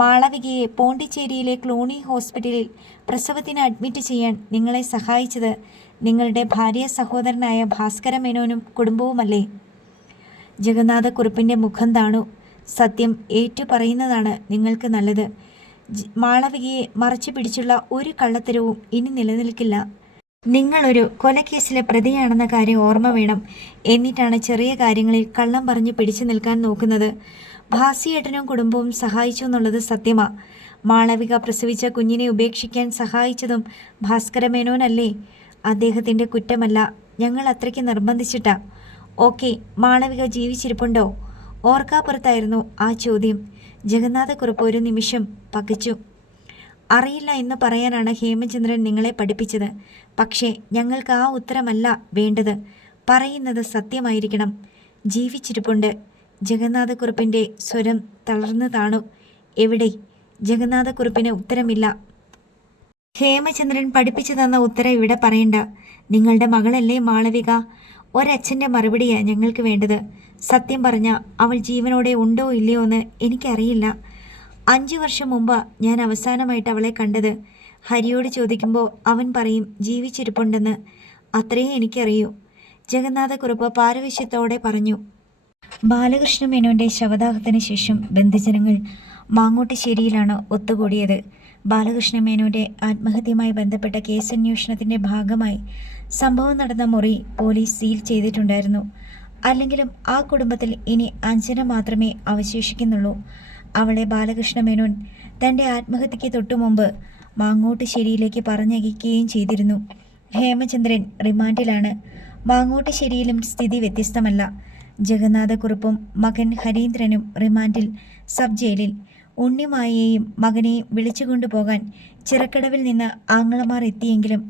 മാളവികയെ പോണ്ടിച്ചേരിയിലെ ക്ലൂണി ഹോസ്പിറ്റലിൽ പ്രസവത്തിന് അഡ്മിറ്റ് ചെയ്യാൻ നിങ്ങളെ സഹായിച്ചത് നിങ്ങളുടെ ഭാര്യ സഹോദരനായ ഭാസ്കര മേനോനും കുടുംബവുമല്ലേ? ജഗന്നാഥക്കുറുപ്പിൻ്റെ മുഖം താണു. സത്യം ഏറ്റുപറയുന്നതാണ് നിങ്ങൾക്ക് നല്ലത്. മാളവികയെ മറച്ചു പിടിച്ചുള്ള ഒരു കള്ളത്തരവും ഇനി നിലനിൽക്കില്ല. നിങ്ങളൊരു കൊലക്കേസിലെ പ്രതിയാണെന്ന കാര്യം ഓർമ്മ വേണം. എന്നിട്ടാണ് ചെറിയ കാര്യങ്ങളിൽ കള്ളം പറഞ്ഞ് പിടിച്ചു നിൽക്കാൻ നോക്കുന്നത്. ഭാസിയേട്ടനും കുടുംബവും സഹായിച്ചു എന്നുള്ളത് സത്യമാ. മാളവിക പ്രസവിച്ച കുഞ്ഞിനെ ഉപേക്ഷിക്കാൻ സഹായിച്ചതും ഭാസ്കര മേനോനല്ലേ? അദ്ദേഹത്തിൻ്റെ കുറ്റമല്ല. ഞങ്ങൾ അത്രയ്ക്ക് നിർബന്ധിച്ചിട്ടാ. ഓക്കെ, മാളവിക ജീവിച്ചിരിപ്പുണ്ടോ? ഓർക്കാപ്പുറത്തായിരുന്നു ആ ചോദ്യം. ജഗന്നാഥക്കുറുപ്പ് ഒരു നിമിഷം പകച്ചു. അറിയില്ല എന്ന് പറയാനാണ് ഹേമചന്ദ്രൻ നിങ്ങളെ പഠിപ്പിച്ചത്. പക്ഷേ ഞങ്ങൾക്ക് ആ ഉത്തരമല്ല വേണ്ടത്. പറയുന്നത് സത്യമായിരിക്കണം. ജീവിച്ചിരിപ്പുണ്ട്. ജഗന്നാഥക്കുറുപ്പിൻ്റെ സ്വരം തളർന്നു താണു. എവിടെ? ജഗന്നാഥക്കുറുപ്പിന് ഉത്തരമില്ല. ഹേമചന്ദ്രൻ പഠിപ്പിച്ചു തന്ന ഉത്തരം ഇവിടെ പറയണ്ട. നിങ്ങളുടെ മകളല്ലേ മാളവിക? ഒരച്ഛൻ്റെ മറുപടിയാണ് ഞങ്ങൾക്ക് വേണ്ടത്. സത്യം പറഞ്ഞ അവൾ ജീവനോടെ ഉണ്ടോ ഇല്ലയോ എന്ന് എനിക്കറിയില്ല. 5 വർഷം മുമ്പ് ഞാൻ അവസാനമായിട്ട് അവളെ കണ്ടത്. ഹരിയോട് ചോദിക്കുമ്പോൾ അവൻ പറയും ജീവിച്ചിരിപ്പുണ്ടെന്ന്. അത്രയേ എനിക്കറിയൂ. ജഗന്നാഥക്കുറുപ്പ് പാരവശ്യത്തോടെ പറഞ്ഞു. ബാലകൃഷ്ണ മേനോൻ്റെ ശവദാഹത്തിന് ശേഷം ബന്ധുജനങ്ങൾ മാങ്ങോട്ടുശ്ശേരിയിലാണ് ഒത്തുകൂടിയത്. ബാലകൃഷ്ണ മേനോൻ്റെ ആത്മഹത്യയുമായി ബന്ധപ്പെട്ട കേസന്വേഷണത്തിൻ്റെ ഭാഗമായി സംഭവം നടന്ന മുറി പോലീസ് സീൽ ചെയ്തിട്ടുണ്ടായിരുന്നു. അല്ലെങ്കിലും ആ കുടുംബത്തിൽ ഇനി അഞ്ജന മാത്രമേ അവശേഷിക്കുന്നുള്ളൂ. അവളെ ബാലകൃഷ്ണ മേനോൻ തൻ്റെ ആത്മഹത്യയ്ക്ക് തൊട്ടുമുമ്പ് മാങ്ങോട്ടുശ്ശേരിയിലേക്ക് പറഞ്ഞയക്കുകയും ചെയ്തിരുന്നു. ഹേമചന്ദ്രൻ റിമാൻഡിലാണ്. മാങ്ങോട്ടുശ്ശേരിയിലും സ്ഥിതി വ്യത്യസ്തമല്ല. ജഗന്നാഥക്കുറുപ്പും മകൻ ഹരീന്ദ്രനും റിമാൻഡിൽ സബ് ജയിലിൽ. ഉണ്ണിമായയെയും മകനെയും വിളിച്ചുകൊണ്ടുപോകാൻ ചിറക്കടവിൽ നിന്ന് ആങ്ങളമാർ എത്തിയെങ്കിലും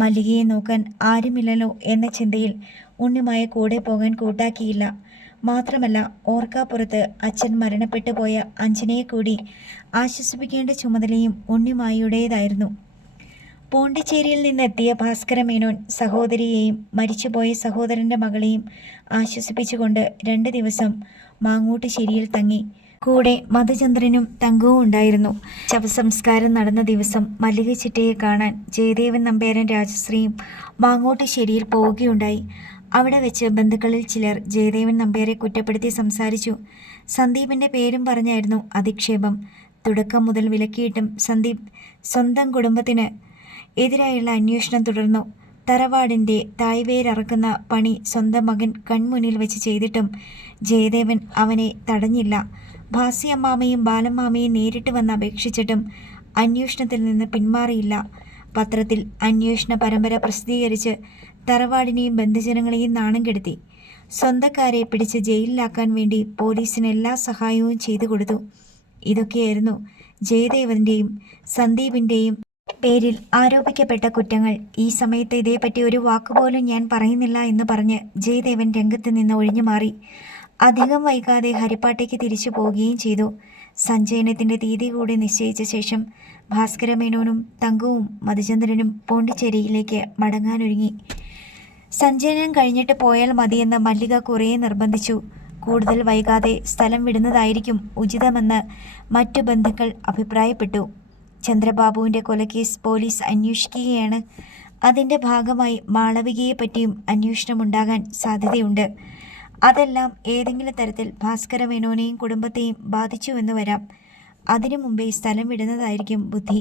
മല്ലികയെ നോക്കാൻ ആരുമില്ലല്ലോ എന്ന ചിന്തയിൽ ഉണ്ണിമായ കൂടെ പോകാൻ കൂട്ടാക്കിയില്ല. മാത്രമല്ല, ഓർക്കാപ്പുറത്ത് അച്ഛൻ മരണപ്പെട്ടു പോയ അഞ്ജനയെ കൂടി ആശ്വസിപ്പിക്കേണ്ട ചുമതലയും ഉണ്ണിമായുടേതായിരുന്നു. പോണ്ടിച്ചേരിയിൽ നിന്നെത്തിയ ഭാസ്കര മേനോൻ സഹോദരിയെയും മരിച്ചുപോയ സഹോദരൻ്റെ മകളെയും ആശ്വസിപ്പിച്ചുകൊണ്ട് 2 ദിവസം മാങ്ങോട്ടുശ്ശേരിയിൽ തങ്ങി. കൂടെ മധുചന്ദ്രനും തങ്കവും ഉണ്ടായിരുന്നു. ശവസംസ്കാരം നടന്ന ദിവസം മല്ലിക ചിറ്റയെ കാണാൻ ജയദേവൻ നമ്പ്യാരും രാജശ്രീയും മാങ്ങോട്ടുശ്ശേരിയിൽ പോവുകയുണ്ടായി. അവിടെ വെച്ച് ബന്ധുക്കളിൽ ചിലർ ജയദേവൻ നമ്പ്യാരെ കുറ്റപ്പെടുത്തി സംസാരിച്ചു. സന്ദീപിൻ്റെ പേരും പറഞ്ഞായിരുന്നു അധിക്ഷേപം. തുടക്കം മുതൽ വിലക്കിയിട്ടും സന്ദീപ് സ്വന്തം കുടുംബത്തിന് എതിരായുള്ള അന്വേഷണം തുടർന്നു. തറവാടിൻ്റെ തായ്വേരറക്കുന്ന പണി സ്വന്തം മകൻ കൺമുന്നിൽ വെച്ച് ചെയ്തിട്ടും ജയദേവൻ അവനെ തടഞ്ഞില്ല. ഭാസി അമ്മാമയും ബാലമ്മാമയും നേരിട്ട് വന്ന് അപേക്ഷിച്ചിട്ടും അന്വേഷണത്തിൽ നിന്ന് പിന്മാറിയില്ല. പത്രത്തിൽ അന്വേഷണ പരമ്പര പ്രസിദ്ധീകരിച്ച് തറവാടിനെയും ബന്ധുജനങ്ങളെയും നാണം കെടുത്തി. സ്വന്തക്കാരെ പിടിച്ച് ജയിലിലാക്കാൻ വേണ്ടി പോലീസിന് എല്ലാ സഹായവും ചെയ്തു കൊടുത്തു. ഇതൊക്കെയായിരുന്നു ജയദേവൻ്റെയും സന്ദീപിൻ്റെയും പേരിൽ ആരോപിക്കപ്പെട്ട കുറ്റങ്ങൾ. ഈ സമയത്ത് ഇതേപ്പറ്റി ഒരു വാക്കുപോലും ഞാൻ പറയുന്നില്ല എന്ന് പറഞ്ഞ് ജയദേവൻ രംഗത്ത് നിന്ന് ഒഴിഞ്ഞു മാറി. അധികം വൈകാതെ ഹരിപ്പാട്ടേക്ക് തിരിച്ചു പോവുകയും ചെയ്തു. സഞ്ചയനത്തിൻ്റെ തീയതി കൂടി നിശ്ചയിച്ച ശേഷം ഭാസ്കര മേനോനും തങ്കവും മധുചന്ദ്രനും പോണ്ടിച്ചേരിയിലേക്ക് മടങ്ങാനൊരുങ്ങി. സഞ്ചയനം കഴിഞ്ഞിട്ട് പോയാൽ മതിയെന്ന് മല്ലിക കുറേ നിർബന്ധിച്ചു. കൂടുതൽ വൈകാതെ സ്ഥലം വിടുന്നതായിരിക്കും ഉചിതമെന്ന് മറ്റു ബന്ധുക്കൾ അഭിപ്രായപ്പെട്ടു. ചന്ദ്രബാബുവിൻ്റെ കൊലക്കേസ് പോലീസ് അന്വേഷിക്കുകയാണ്. അതിൻ്റെ ഭാഗമായി മാളവികയെ പറ്റിയും അന്വേഷണമുണ്ടാകാൻ സാധ്യതയുണ്ട്. അതെല്ലാം ഏതെങ്കിലും തരത്തിൽ ഭാസ്കര മേനോനെയും കുടുംബത്തെയും ബാധിച്ചുവെന്ന് വരാം. അതിനു മുമ്പേ സ്ഥലം വിടുന്നതായിരിക്കും ബുദ്ധി.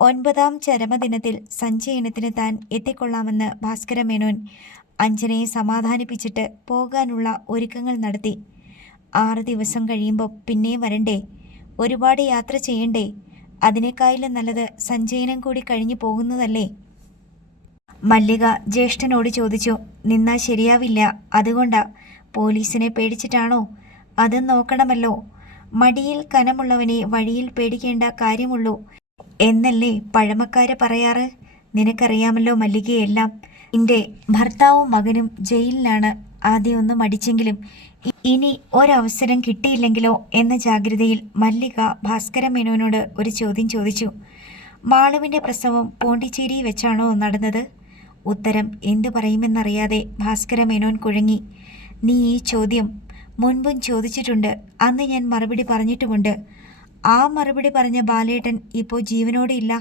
9ാം ചരമദിനത്തിൽ സഞ്ചയനത്തിന് താൻ എത്തിക്കൊള്ളാമെന്ന് ഭാസ്കര മേനോൻ അഞ്ജനയെ സമാധാനിപ്പിച്ചിട്ട് പോകാനുള്ള ഒരുക്കങ്ങൾ നടത്തി. 6 ദിവസം കഴിയുമ്പോൾ പിന്നെയും വരണ്ടേ? ഒരുപാട് യാത്ര ചെയ്യണ്ടേ? അതിനേക്കാളും നല്ലത് സഞ്ചയനം കൂടി കഴിഞ്ഞു പോകുന്നതല്ലേ? മല്ലിക ജ്യേഷ്ഠനോട് ചോദിച്ചു. നിന്നാ ശരിയാവില്ല, അതുകൊണ്ടാ. പോലീസിനെ പേടിച്ചിട്ടാണോ? അതും നോക്കണമല്ലോ. മടിയിൽ കനമുള്ളവനെ വഴിയിൽ പേടിക്കേണ്ട കാര്യമുള്ളൂ എന്നല്ലേ പഴമക്കാര് പറയാറ്? നിനക്കറിയാമല്ലോ മല്ലികയെല്ലാം. എൻ്റെ ഭർത്താവും മകനും ജയിലിലാണ്. ആദ്യം ഒന്ന് മടിച്ചെങ്കിലും ഇനി ഒരവസരം കിട്ടിയില്ലെങ്കിലോ എന്ന ജാഗ്രതയിൽ മല്ലിക ഭാസ്കര മേനോനോട് ഒരു ചോദ്യം ചോദിച്ചു. മാളുവിൻ്റെ പ്രസവം പോണ്ടിച്ചേരി വെച്ചാണോ നടന്നത്? ഉത്തരം എന്തു പറയുമെന്നറിയാതെ ഭാസ്കര മേനോൻ കുഴങ്ങി. നീ ഈ ചോദ്യം മുൻപും ചോദിച്ചിട്ടുണ്ട്. അന്ന് ഞാൻ മറുപടി പറഞ്ഞിട്ടുമുണ്ട്. ആ മറുപടി പറഞ്ഞ ബാലേട്ടൻ ഇപ്പോൾ ജീവനോടെ ഇല്ല.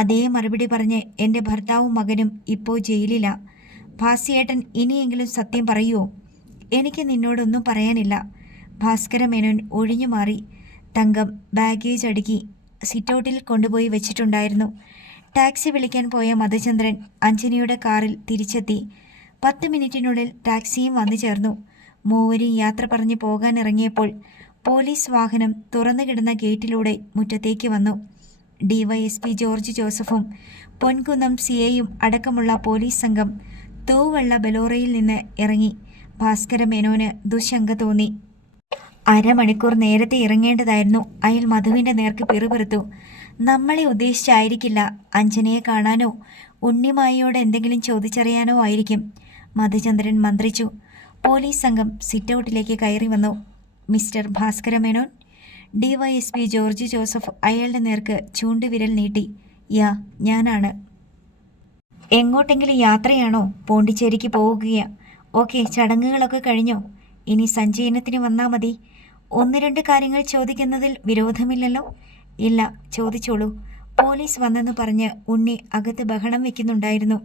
അതേ മറുപടി പറഞ്ഞ് എൻ്റെ ഭർത്താവും മകനും ഇപ്പോൾ ജയിലില്ല. ഭാസിയേട്ടൻ ഇനിയെങ്കിലും സത്യം പറയുമോ? എനിക്ക് നിന്നോടൊന്നും പറയാനില്ല. ഭാസ്കര മേനോൻ ഒഴിഞ്ഞു മാറി. തങ്കം ബാഗേജ് അടുക്കി സിറ്റൗട്ടിൽ കൊണ്ടുപോയി വെച്ചിട്ടുണ്ടായിരുന്നു. ടാക്സി വിളിക്കാൻ പോയ മധുചന്ദ്രൻ അഞ്ജനയുടെ കാറിൽ തിരിച്ചെത്തി. 10 മിനിറ്റിനുള്ളിൽ ടാക്സിയും വന്നു ചേർന്നു. മൂവരും യാത്ര പറഞ്ഞ് പോകാനിറങ്ങിയപ്പോൾ പോലീസ് വാഹനം തുറന്നു കിടന്ന ഗേറ്റിലൂടെ മുറ്റത്തേക്ക് വന്നു. ഡിവൈഎസ്പി ജോർജ് ജോസഫും പൊൻകുന്നം സിഐയും അടക്കമുള്ള പോലീസ് സംഘം തൂവെള്ള ബലോറയിൽ നിന്ന് ഇറങ്ങി. ഭാസ്കര മേനോന് ദുശങ്ക തോന്നി. അരമണിക്കൂർ നേരത്തെ ഇറങ്ങേണ്ടതായിരുന്നു. അയാൾ മധുവിൻ്റെ നേർക്ക് പിറുപിറുത്തു. നമ്മളെ ഉദ്ദേശിച്ചായിരിക്കില്ല. അഞ്ജനയെ കാണാനോ ഉണ്ണിമായിയോട് എന്തെങ്കിലും ചോദിച്ചറിയാനോ ആയിരിക്കും. മധുചന്ദ്രൻ മന്ത്രിച്ചു. പോലീസ് സംഘം സിറ്റൗട്ടിലേക്ക് കയറി വന്നു. Mister Bhaskara Menon? DYSP George Joseph അയാളുടെ നേർക്ക് ചൂണ്ടുവിരൽ നീട്ടി. യാ, ഞാനാണ്. എങ്ങോട്ടെങ്കിലും യാത്രയാണോ? പോണ്ടിച്ചേരിക്ക് പോവുകയാ. ഓക്കെ, ചടങ്ങുകളൊക്കെ കഴിഞ്ഞോ? ഇനി സഞ്ചയനത്തിന് വന്നാൽ മതി. 1-2 കാര്യങ്ങൾ ചോദിക്കുന്നതിൽ വിരോധമില്ലല്ലോ? ഇല്ല, ചോദിച്ചോളൂ. പോലീസ് വന്നെന്ന് പറഞ്ഞ് ഉണ്ണി അകത്ത് ബഹളം വെക്കുന്നുണ്ടായിരുന്നു.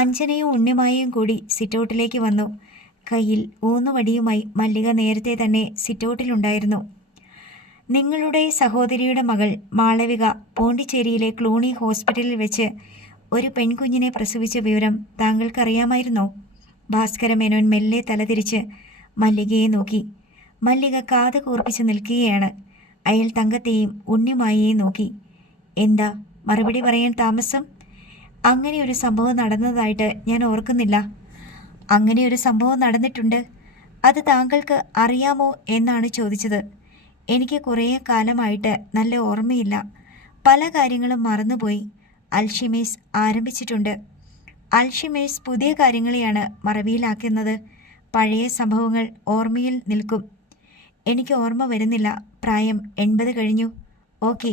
അഞ്ജനയും ഉണ്ണിമായയും കൂടി സിറ്റൗട്ടിലേക്ക് വന്നു. കയ്യിൽ ഊന്നുവടിയുമായി മല്ലിക നേരത്തെ തന്നെ സിറ്റൗട്ടിലുണ്ടായിരുന്നു. നിങ്ങളുടെ സഹോദരിയുടെ മകൾ മാളവിക പോണ്ടിച്ചേരിയിലെ ക്ലൂണി ഹോസ്പിറ്റലിൽ വെച്ച് ഒരു പെൺകുഞ്ഞിനെ പ്രസവിച്ച വിവരം താങ്കൾക്കറിയാമായിരുന്നോ? ഭാസ്കര മേനോൻ മെല്ലെ തലതിരിച്ച് മല്ലികയെ നോക്കി. മല്ലിക കാത് കൂർപ്പിച്ച് നിൽക്കുകയാണ്. അയാൾ തങ്കത്തെയും ഉണ്ണിമായയെയും നോക്കി. എന്താ മറുപടി പറയാൻ താമസം? അങ്ങനെ ഒരു സംഭവം നടന്നതായിട്ട് ഞാൻ ഓർക്കുന്നില്ല. അങ്ങനെ ഒരു സംഭവം നടന്നിട്ടുണ്ട്. അത് താങ്കൾക്ക് അറിയാമോ എന്നാണ് ചോദിച്ചത്. എനിക്ക് കുറേ കാലമായിട്ട് നല്ല ഓർമ്മയില്ല. പല കാര്യങ്ങളും മറന്നുപോയി. അൽഷിമേഴ്സ് ആരംഭിച്ചിട്ടുണ്ട്. അൽഷിമേഴ്സ് പുതിയ കാര്യങ്ങളെയാണ് മറവിയിലാക്കുന്നത്. പഴയ സംഭവങ്ങൾ ഓർമ്മയിൽ നിൽക്കും. എനിക്ക് ഓർമ്മ വരുന്നില്ല. പ്രായം 80 കഴിഞ്ഞു. ഓക്കെ.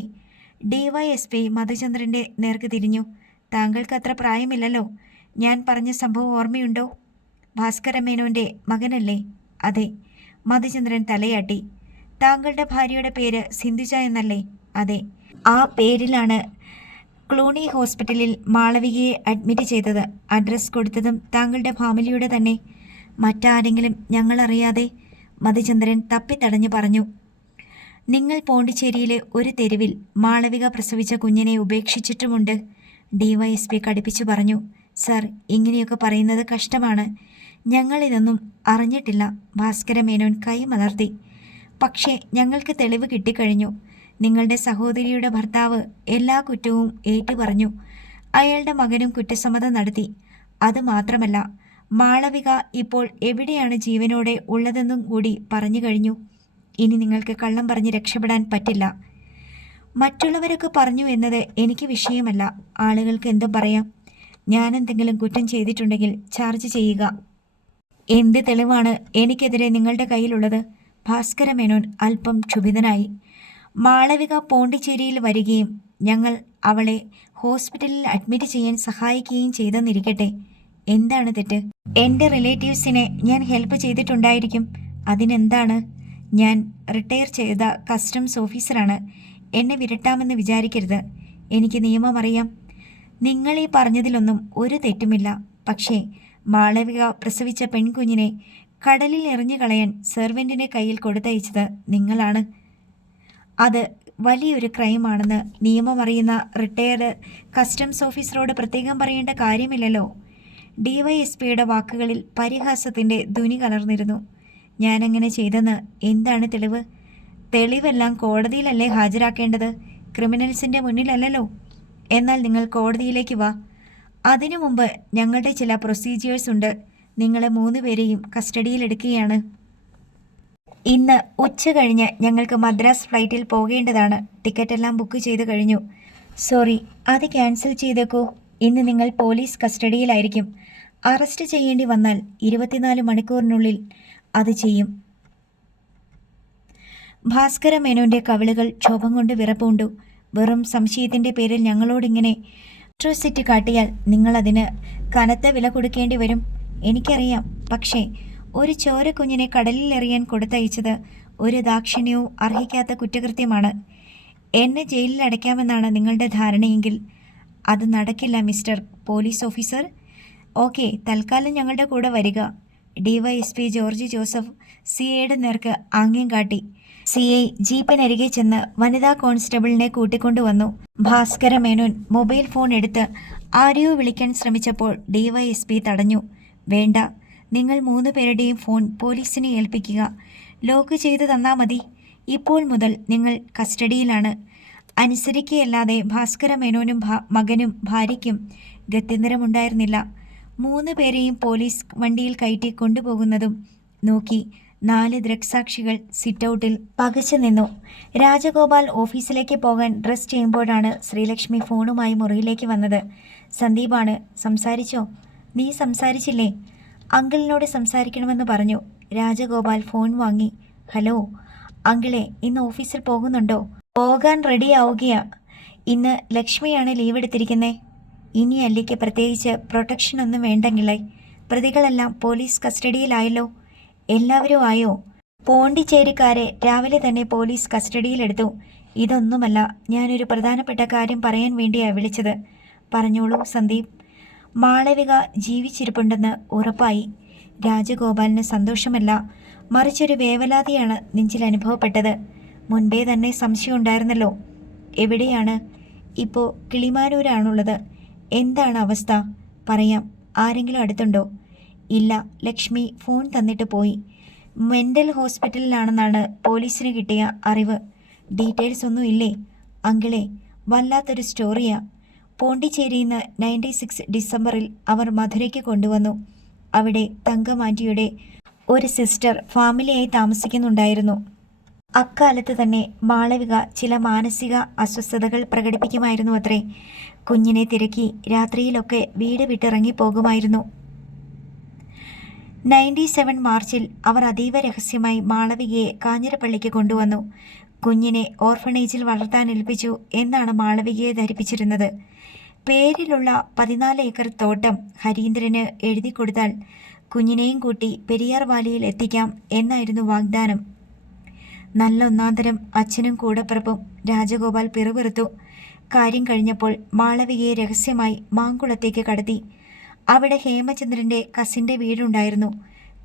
ഡിവൈഎസ്പി മധുചന്ദ്രൻ്റെ നേർക്ക് തിരിഞ്ഞു. താങ്കൾക്ക് അത്ര പ്രായമില്ലല്ലോ. ഞാൻ പറഞ്ഞ സംഭവം ഓർമ്മയുണ്ടോ? ഭാസ്കര മേനോൻ്റെ മകനല്ലേ? അതെ. മധുചന്ദ്രൻ തലയാട്ടി. താങ്കളുടെ ഭാര്യയുടെ പേര് സിന്ധുജ എന്നല്ലേ? അതെ. ആ പേരിലാണ് ക്ലൂണി ഹോസ്പിറ്റലിൽ മാളവികയെ അഡ്മിറ്റ് ചെയ്തത്. അഡ്രസ് കൊടുത്തതും താങ്കളുടെ ഫാമിലിയുടെ തന്നെ. മറ്റാരെങ്കിലും ഞങ്ങളറിയാതെ? മധുചന്ദ്രൻ തപ്പിത്തടഞ്ഞു പറഞ്ഞു. നിങ്ങൾ പോണ്ടിച്ചേരിയിലെ ഒരു തെരുവിൽ മാളവിക പ്രസവിച്ച കുഞ്ഞിനെ ഉപേക്ഷിച്ചിട്ടുമുണ്ട്. ഡിവൈഎസ്പി കടുപ്പിച്ചു പറഞ്ഞു. സർ, ഇങ്ങനെയൊക്കെ പറയുന്നത് കഷ്ടമാണ്. ഞങ്ങളിതൊന്നും അറിഞ്ഞിട്ടില്ല. ഭാസ്കര മേനോൻ കൈ മലർത്തി. പക്ഷേ ഞങ്ങൾക്ക് തെളിവ് കിട്ടിക്കഴിഞ്ഞു. നിങ്ങളുടെ സഹോദരിയുടെ ഭർത്താവ് എല്ലാ കുറ്റവും ഏറ്റുപറഞ്ഞു. അയാളുടെ മകനും കുറ്റസമ്മതം നടത്തി. അതുമാത്രമല്ല, മാളവിക ഇപ്പോൾ എവിടെയാണ് ജീവനോടെ ഉള്ളതെന്നും കൂടി പറഞ്ഞു കഴിഞ്ഞു. ഇനി നിങ്ങൾക്ക് കള്ളം പറഞ്ഞ് രക്ഷപ്പെടാൻ പറ്റില്ല. മറ്റുള്ളവരൊക്കെ പറഞ്ഞു എന്നത് എനിക്ക് വിഷയമല്ല. ആളുകൾക്ക് എന്തും പറയാം. ഞാനെന്തെങ്കിലും കുറ്റം ചെയ്തിട്ടുണ്ടെങ്കിൽ ചാർജ് ചെയ്യുക. എന്ത് തെളിവാണ് എനിക്കെതിരെ നിങ്ങളുടെ കയ്യിലുള്ളത്? ഭാസ്കര മേനോൻ അല്പം ക്ഷുഭിതനായി. മാളവിക പോണ്ടിച്ചേരിയിൽ വരികയും ഞങ്ങൾ അവളെ ഹോസ്പിറ്റലിൽ അഡ്മിറ്റ് ചെയ്യാൻ സഹായിക്കുകയും ചെയ്തെന്നിരിക്കട്ടെ. എന്താണ് തെറ്റ്? എൻ്റെ റിലേറ്റീവ്സിനെ ഞാൻ ഹെൽപ്പ് ചെയ്തിട്ടുണ്ടായിരിക്കും. അതിനെന്താണ്? ഞാൻ റിട്ടയർ ചെയ്ത കസ്റ്റംസ് ഓഫീസറാണ്. എന്നെ വിരട്ടാമെന്ന് വിചാരിക്കരുത്. എനിക്ക് നിയമം അറിയാം. നിങ്ങളീ പറഞ്ഞതിലൊന്നും ഒരു തെറ്റുമില്ല. പക്ഷേ മാളവിക പ്രസവിച്ച പെൺകുഞ്ഞിനെ കടലിൽ എറിഞ്ഞു കളയാൻ സെർവൻറ്റിൻ്റെ കയ്യിൽ കൊടുത്തയച്ചത് നിങ്ങളാണ്. അത് വലിയൊരു ക്രൈമാണെന്ന് നിയമമറിയുന്ന റിട്ടയർഡ് കസ്റ്റംസ് ഓഫീസറോട് പ്രത്യേകം പറയേണ്ട കാര്യമില്ലല്ലോ. ഡിവൈഎസ്പിയുടെ വാക്കുകളിൽ പരിഹാസത്തിൻ്റെ ധ്വനി കലർന്നിരുന്നു. ഞാനങ്ങനെ ചെയ്തെന്ന് എന്താണ് തെളിവ്? തെളിവെല്ലാം കോടതിയിലല്ലേ ഹാജരാക്കേണ്ടത്, ക്രിമിനൽസിൻ്റെ മുന്നിലല്ലല്ലോ. എന്നാൽ നിങ്ങൾ കോടതിയിലേക്ക് വാ. അതിനു മുമ്പ് ഞങ്ങളുടെ ചില പ്രൊസീജിയേഴ്സ് ഉണ്ട്. നിങ്ങളെ 3 പേരെയും കസ്റ്റഡിയിലെടുക്കുകയാണ്. ഇന്ന് ഉച്ച കഴിഞ്ഞ് ഞങ്ങൾക്ക് മദ്രാസ് ഫ്ലൈറ്റിൽ പോകേണ്ടതാണ്. ടിക്കറ്റെല്ലാം ബുക്ക് ചെയ്ത് കഴിഞ്ഞു. സോറി, അത് ക്യാൻസൽ ചെയ്തേക്കൂ. ഇന്ന് നിങ്ങൾ പോലീസ് കസ്റ്റഡിയിലായിരിക്കും. അറസ്റ്റ് ചെയ്യേണ്ടി വന്നാൽ 24 മണിക്കൂറിനുള്ളിൽ അത് ചെയ്യും. ഭാസ്കര മേനോൻ്റെ കവിളുകൾ ക്ഷോഭം കൊണ്ട് വിറപ്പുണ്ടു. വെറും സംശയത്തിൻ്റെ പേരിൽ ഞങ്ങളോടിങ്ങനെ അട്രോസിറ്റി കാട്ടിയാൽ നിങ്ങളതിന് കനത്ത വില കൊടുക്കേണ്ടി വരും. എനിക്കറിയാം. പക്ഷേ ഒരു ചോരക്കുഞ്ഞിനെ കടലിൽ എറിയാൻ കൊടുത്തയച്ചത് ഒരു ദാക്ഷിണ്യവും അർഹിക്കാത്ത കുറ്റകൃത്യമാണ്. എന്നെ ജയിലിൽ അടയ്ക്കാമെന്നാണ് നിങ്ങളുടെ ധാരണയെങ്കിൽ അത് നടക്കില്ല മിസ്റ്റർ പോലീസ് ഓഫീസർ. ഓക്കെ, തൽക്കാലം ഞങ്ങളുടെ കൂടെ വരിക. ഡിവൈഎസ്പി ജോർജ് ജോസഫ് CIയുടെ നേർക്ക് ആംഗ്യം കാട്ടി. CI ജീപ്പിനരികെ ചെന്ന് വനിതാ കോൺസ്റ്റബിളിനെ കൂട്ടിക്കൊണ്ടുവന്നു. ഭാസ്കര മേനോൻ മൊബൈൽ ഫോൺ എടുത്ത് ആരെയോ വിളിക്കാൻ ശ്രമിച്ചപ്പോൾ ഡിവൈഎസ്പി തടഞ്ഞു. വേണ്ട, നിങ്ങൾ 3 പേരുടെയും ഫോൺ പോലീസിനെ ഏൽപ്പിക്കുക. ലോക്ക് ചെയ്തു തന്നാൽ മതി. ഇപ്പോൾ മുതൽ നിങ്ങൾ കസ്റ്റഡിയിലാണ്. അനുസരിക്കുകയല്ലാതെ ഭാസ്കര മേനോനും മകനും ഭാര്യയ്ക്കും ഗത്യന്തരമുണ്ടായിരുന്നില്ല. 3 പേരെയും പോലീസ് വണ്ടിയിൽ കയറ്റി കൊണ്ടുപോകുന്നതും നോക്കി 4 ദൃക്സാക്ഷികൾ സിറ്റൗട്ടിൽ പകച്ചു നിന്നു. രാജഗോപാൽ ഓഫീസിലേക്ക് പോകാൻ ഡ്രസ് ചെയ്യുമ്പോഴാണ് ശ്രീലക്ഷ്മി ഫോണുമായി മുറിയിലേക്ക് വന്നത്. സന്ദീപാണ്. സംസാരിച്ചോ? നീ സംസാരിച്ചില്ലേ? അങ്കിളിനോട് സംസാരിക്കണമെന്ന് പറഞ്ഞു. രാജഗോപാൽ ഫോൺ വാങ്ങി. ഹലോ അങ്കിളെ, ഇന്ന് ഓഫീസിൽ പോകുന്നുണ്ടോ? പോകാൻ റെഡിയാവുകയാ. ഇന്ന് ലക്ഷ്മിയാണ് ലീവ് എടുത്തിരിക്കുന്നേ. ഇനി അല്ലിക്ക് പ്രത്യേകിച്ച് പ്രൊട്ടക്ഷൻ ഒന്നും വേണ്ടെങ്കിലേ. പ്രതികളെല്ലാം പോലീസ് കസ്റ്റഡിയിലായല്ലോ. എല്ലാവരും ആയോ? പോണ്ടിച്ചേരിക്കാരെ രാവിലെ തന്നെ പോലീസ് കസ്റ്റഡിയിലെടുത്തു. ഇതൊന്നുമല്ല, ഞാനൊരു പ്രധാനപ്പെട്ട കാര്യം പറയാൻ വേണ്ടിയാണ് വിളിച്ചത്. പറഞ്ഞോളൂ സന്ദീപ്. മാളവിക ജീവിച്ചിരിപ്പുണ്ടെന്ന് ഉറപ്പായി. രാജഗോപാലിന് സന്തോഷമല്ല, മറിച്ചൊരു വേവലാതിയാണ് നെഞ്ചിൽ അനുഭവപ്പെട്ടത്. മുൻപേ തന്നെ സംശയം ഉണ്ടായിരുന്നല്ലോ. എവിടെയാണ്? ഇപ്പോൾ കിളിമാനൂരാണുള്ളത്. എന്താണ് അവസ്ഥ? പറയാം. ആരെങ്കിലും അടുത്തുണ്ടോ? ഇല്ല, ലക്ഷ്മി ഫോൺ തന്നിട്ട് പോയി. മെൻ്റൽ ഹോസ്പിറ്റലിലാണെന്നാണ് പോലീസിന് കിട്ടിയ അറിവ്. ഡീറ്റെയിൽസ് ഒന്നും ഇല്ലേ? അങ്കിളെ, വല്ലാത്തൊരു സ്റ്റോറിയാ. പോണ്ടിച്ചേരിയിൽ നിന്ന് 96 ഡിസംബറിൽ അവർ മധുരയ്ക്ക് കൊണ്ടുവന്നു. അവിടെ തങ്കമാൻറ്റിയുടെ ഒരു സിസ്റ്റർ ഫാമിലിയായി താമസിക്കുന്നുണ്ടായിരുന്നു. അക്കാലത്ത് തന്നെ മാളവിക ചില മാനസിക അസ്വസ്ഥതകൾ പ്രകടിപ്പിക്കുമായിരുന്നു അത്രേ. കുഞ്ഞിനെ തിരക്കി രാത്രിയിലൊക്കെ വീട് വിട്ടിറങ്ങി പോകുമായിരുന്നു. 97 മാർച്ചിൽ അവർ അതീവ രഹസ്യമായി മാളവികയെ കാഞ്ഞിരപ്പള്ളിക്ക് കൊണ്ടുവന്നു. കുഞ്ഞിനെ ഓർഫണേജിൽ വളർത്താൻ ഏൽപ്പിച്ചു എന്നാണ് മാളവികയെ ധരിപ്പിച്ചിരുന്നത്. പേരിലുള്ള 14 ഏക്കർ തോട്ടം ഹരീന്ദ്രന് എഴുതി കൊടുത്താൽ കുഞ്ഞിനെയും കൂട്ടി പെരിയാർ വാലിയിൽ എത്തിക്കാം എന്നായിരുന്നു വാഗ്ദാനം. നല്ല ഒന്നാന്തരം അച്ഛനും കൂടപ്പിറപ്പും. രാജഗോപാൽ പിറുപിറുത്തു. കാര്യം കഴിഞ്ഞപ്പോൾ മാളവികയെ രഹസ്യമായി മാങ്കുളത്തേക്ക് കടത്തി. അവിടെ ഹേമചന്ദ്രൻ്റെ കസിൻ്റെ വീടുണ്ടായിരുന്നു.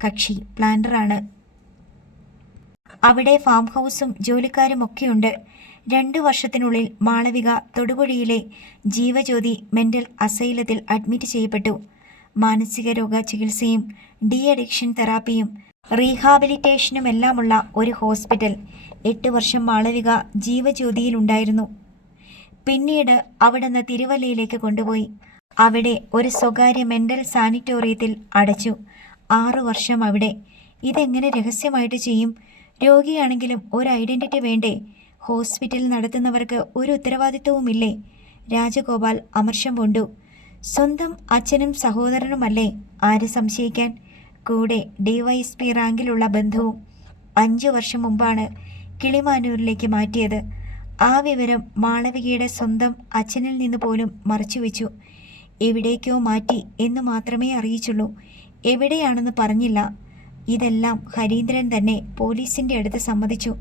കക്ഷി പ്ലാന്ററാണ്. അവിടെ ഫാം ഹൗസും ജോലിക്കാരുമൊക്കെയുണ്ട്. 2 വർഷത്തിനുള്ളിൽ മാളവിക തൊടുപുഴയിലെ ജീവജ്യോതി മെൻ്റൽ അസൈലത്തിൽ അഡ്മിറ്റ് ചെയ്യപ്പെട്ടു. മാനസിക രോഗ ചികിത്സയും അഡിക്ഷൻ തെറാപ്പിയും റീഹാബിലിറ്റേഷനുമെല്ലാമുള്ള ഒരു ഹോസ്പിറ്റൽ. 8 വർഷം മാളവിക ജീവജ്യോതിയിലുണ്ടായിരുന്നു. പിന്നീട് അവിടുന്ന് തിരുവല്ലയിലേക്ക് കൊണ്ടുപോയി. അവിടെ ഒരു സ്വകാര്യ മെൻ്റൽ സാനിറ്റോറിയത്തിൽ അടച്ചു. 6 വർഷം അവിടെ. ഇതെങ്ങനെ രഹസ്യമായിട്ട് ചെയ്യും? രോഗിയാണെങ്കിലും ഒരു ഐഡൻറ്റിറ്റി വേണ്ടേ? ഹോസ്പിറ്റൽ നടത്തുന്നവർക്ക് ഒരു ഉത്തരവാദിത്വവുമില്ലേ? രാജഗോപാൽ അമർഷം കൊണ്ടു. സ്വന്തം അച്ഛനും സഹോദരനുമല്ലേ, ആരെ സംശയിക്കാൻ? കൂടെ ഡിവൈഎസ്പി റാങ്കിലുള്ള ബന്ധുവും. 5 വർഷം മുമ്പാണ് കിളിമാനൂരിലേക്ക് മാറ്റിയത്. ആ വിവരം മാളവികയുടെ സ്വന്തം അച്ഛനിൽ നിന്ന് പോലും മറച്ചുവെച്ചു. എവിടേക്കോ മാറ്റി എന്ന് മാത്രമേ അറിയിച്ചുള്ളൂ. എവിടെയാണെന്ന് പറഞ്ഞില്ല. ഇതെല്ലാം ഹരീന്ദ്രൻ തന്നെ പോലീസിൻ്റെ അടുത്ത് സമ്മതിച്ചു.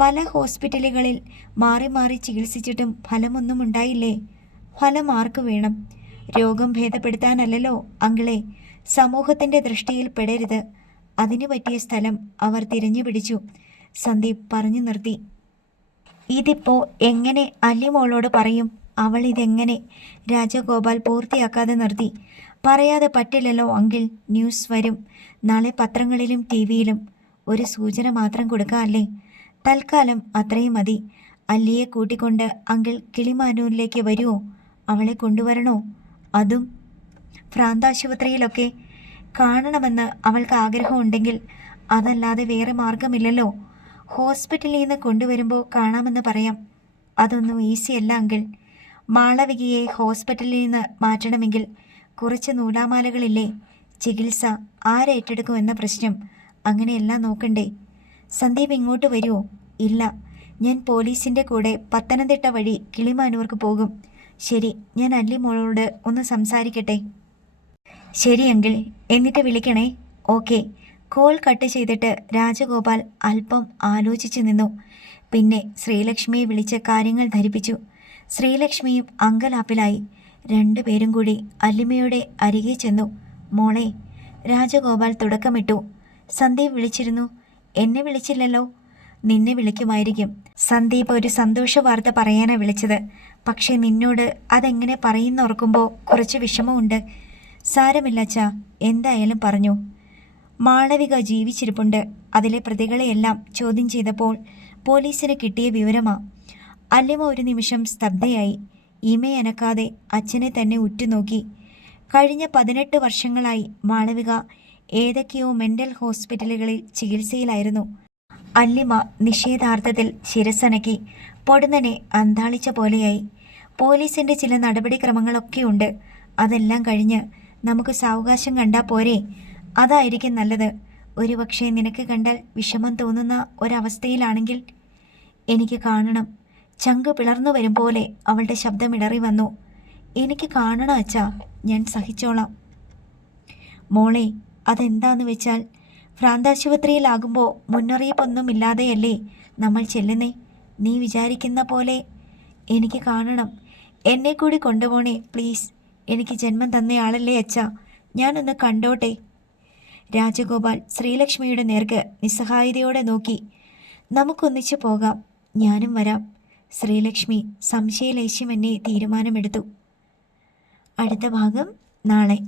പല ഹോസ്പിറ്റലുകളിൽ മാറി മാറി ചികിത്സിച്ചിട്ടും ഫലമൊന്നും ഉണ്ടായില്ലേ? ഫലം ആർക്കു വേണം? രോഗം ഭേദപ്പെടുത്താനല്ലല്ലോ അങ്കിളെ. സമൂഹത്തിൻ്റെ ദൃഷ്ടിയിൽ പെടരുത്. അതിനു പറ്റിയ സ്ഥലം അവർ തിരഞ്ഞു പിടിച്ചു. സന്ദീപ് പറഞ്ഞു നിർത്തി. ഇതിപ്പോ എങ്ങനെ അല്ലിമോളോട് പറയും? അവൾ ഇതെങ്ങനെ? രാജഗോപാൽ പൂർത്തിയാക്കാതെ നിർത്തി. പറയാതെ പറ്റില്ലല്ലോ അങ്കിൾ. ന്യൂസ് വരും. നാളെ പത്രങ്ങളിലും ടി വിയിലും. ഒരു സൂചന മാത്രം കൊടുക്കാമല്ലേ? തൽക്കാലം അത്രയും മതി. അല്ലിയെ കൂട്ടിക്കൊണ്ട് അങ്കിൾ കിളിമാനൂരിലേക്ക് വരുമോ? അവളെ കൊണ്ടുവരണോ? അതും ഭ്രാന്താശുപത്രിയിലൊക്കെ കാണണമെന്ന് അവൾക്ക് ആഗ്രഹമുണ്ടെങ്കിൽ അതല്ലാതെ വേറെ മാർഗമില്ലല്ലോ. ഹോസ്പിറ്റലിൽ നിന്ന് കൊണ്ടുവരുമ്പോൾ കാണാമെന്ന് പറയാം. അതൊന്നും ഈസിയല്ല അങ്കിൾ. മാളവികയെ ഹോസ്പിറ്റലിൽ നിന്ന് മാറ്റണമെങ്കിൽ കുറച്ച് നൂലാമാലകളില്ലേ? ചികിത്സ ആരേറ്റെടുക്കുമെന്ന പ്രശ്നം. അങ്ങനെയെല്ലാം നോക്കണ്ടേ? സന്ദീപ് ഇങ്ങോട്ട് വരുമോ? ഇല്ല, ഞാൻ പോലീസിൻ്റെ കൂടെ പത്തനംതിട്ട വഴി കിളിമാനൂർക്ക് പോകും. ശരി, ഞാൻ അല്ലിമോളോട് ഒന്ന് സംസാരിക്കട്ടെ. ശരി അങ്കിൾ, എന്നിട്ട് വിളിക്കണേ. ഓക്കെ. കോൾ കട്ട് ചെയ്തിട്ട് രാജഗോപാൽ അല്പം ആലോചിച്ചു നിന്നു. പിന്നെ ശ്രീലക്ഷ്മിയെ വിളിച്ച് കാര്യങ്ങൾ ധരിപ്പിച്ചു. ശ്രീലക്ഷ്മിയും അങ്കലാപ്പിലായി. രണ്ടുപേരും കൂടി അല്ലിമയുടെ അരികെ ചെന്നു. മോളെ, രാജഗോപാൽ തുടക്കമിട്ടു. സന്ദീപ് വിളിച്ചിരുന്നു. എന്നെ വിളിച്ചില്ലല്ലോ. നിന്നെ വിളിക്കുമായിരിക്കും. സന്ദീപ് ഒരു സന്തോഷ വാർത്ത പറയാനാണ് വിളിച്ചത്. പക്ഷേ നിന്നോട് അതെങ്ങനെ പറയുന്നോർക്കുമ്പോൾ കുറച്ച് വിഷമമുണ്ട്. സാരമില്ല അച്ഛാ, എന്തായാലും പറഞ്ഞു. മാളവിക ജീവിച്ചിരിപ്പുണ്ട്. അതിലെ പ്രതികളെയെല്ലാം ചോദ്യം ചെയ്തപ്പോൾ പോലീസിന് കിട്ടിയ വിവരമാ. അല്ലിമ ഒരു നിമിഷം സ്തബ്ധയായി. ഇമയനക്കാതെ അച്ഛനെ തന്നെ ഉറ്റുനോക്കി. കഴിഞ്ഞ 18 വർഷങ്ങളായി മാളവിക ഏതൊക്കെയോ മെൻ്റൽ ഹോസ്പിറ്റലുകളിൽ ചികിത്സയിലായിരുന്നു. അല്ലിമ നിഷേധാർത്ഥത്തിൽ ശിരസനക്കി. പൊടുന്നനെ അന്താളിച്ച പോലെയായി. പോലീസിൻ്റെ ചില നടപടിക്രമങ്ങളൊക്കെയുണ്ട്. അതെല്ലാം കഴിഞ്ഞ് നമുക്ക് സാവകാശം കണ്ടാൽ പോരെ? അതായിരിക്കും നല്ലത്. ഒരുപക്ഷെ നിനക്ക് കണ്ടാൽ വിഷമം തോന്നുന്ന ഒരവസ്ഥയിലാണെങ്കിൽ എനിക്ക് കാണണം. ചങ്ക് പിളർന്നു വരും പോലെ അവളുടെ ശബ്ദമിടറി വന്നു. എനിക്ക് കാണണം അച്ഛാ, ഞാൻ സഹിച്ചോളാം. മോളെ, അതെന്താന്ന് വെച്ചാൽ ഭ്രാന്താശുപത്രിയിലാകുമ്പോൾ മുന്നറിയിപ്പൊന്നുമില്ലാതെയല്ലേ നമ്മൾ ചെല്ലുന്നേ. നീ വിചാരിക്കുന്ന പോലെ എനിക്ക് കാണണം. എന്നെ കൂടി കൊണ്ടുപോണേ പ്ലീസ്. എനിക്ക് ജന്മം തന്നയാളല്ലേ അച്ഛാ, ഞാനൊന്ന് കണ്ടോട്ടെ. രാജഗോപാൽ ശ്രീലക്ഷ്മിയുടെ നേർക്ക് നിസ്സഹായതയോടെ നോക്കി. നമുക്കൊന്നിച്ചു പോകാം, ഞാനും വരാം. ശ്രീലക്ഷ്മി സംശയലേശം എന്നെ തീരുമാനമെടുത്തു. അടുത്ത ഭാഗം നാളെ.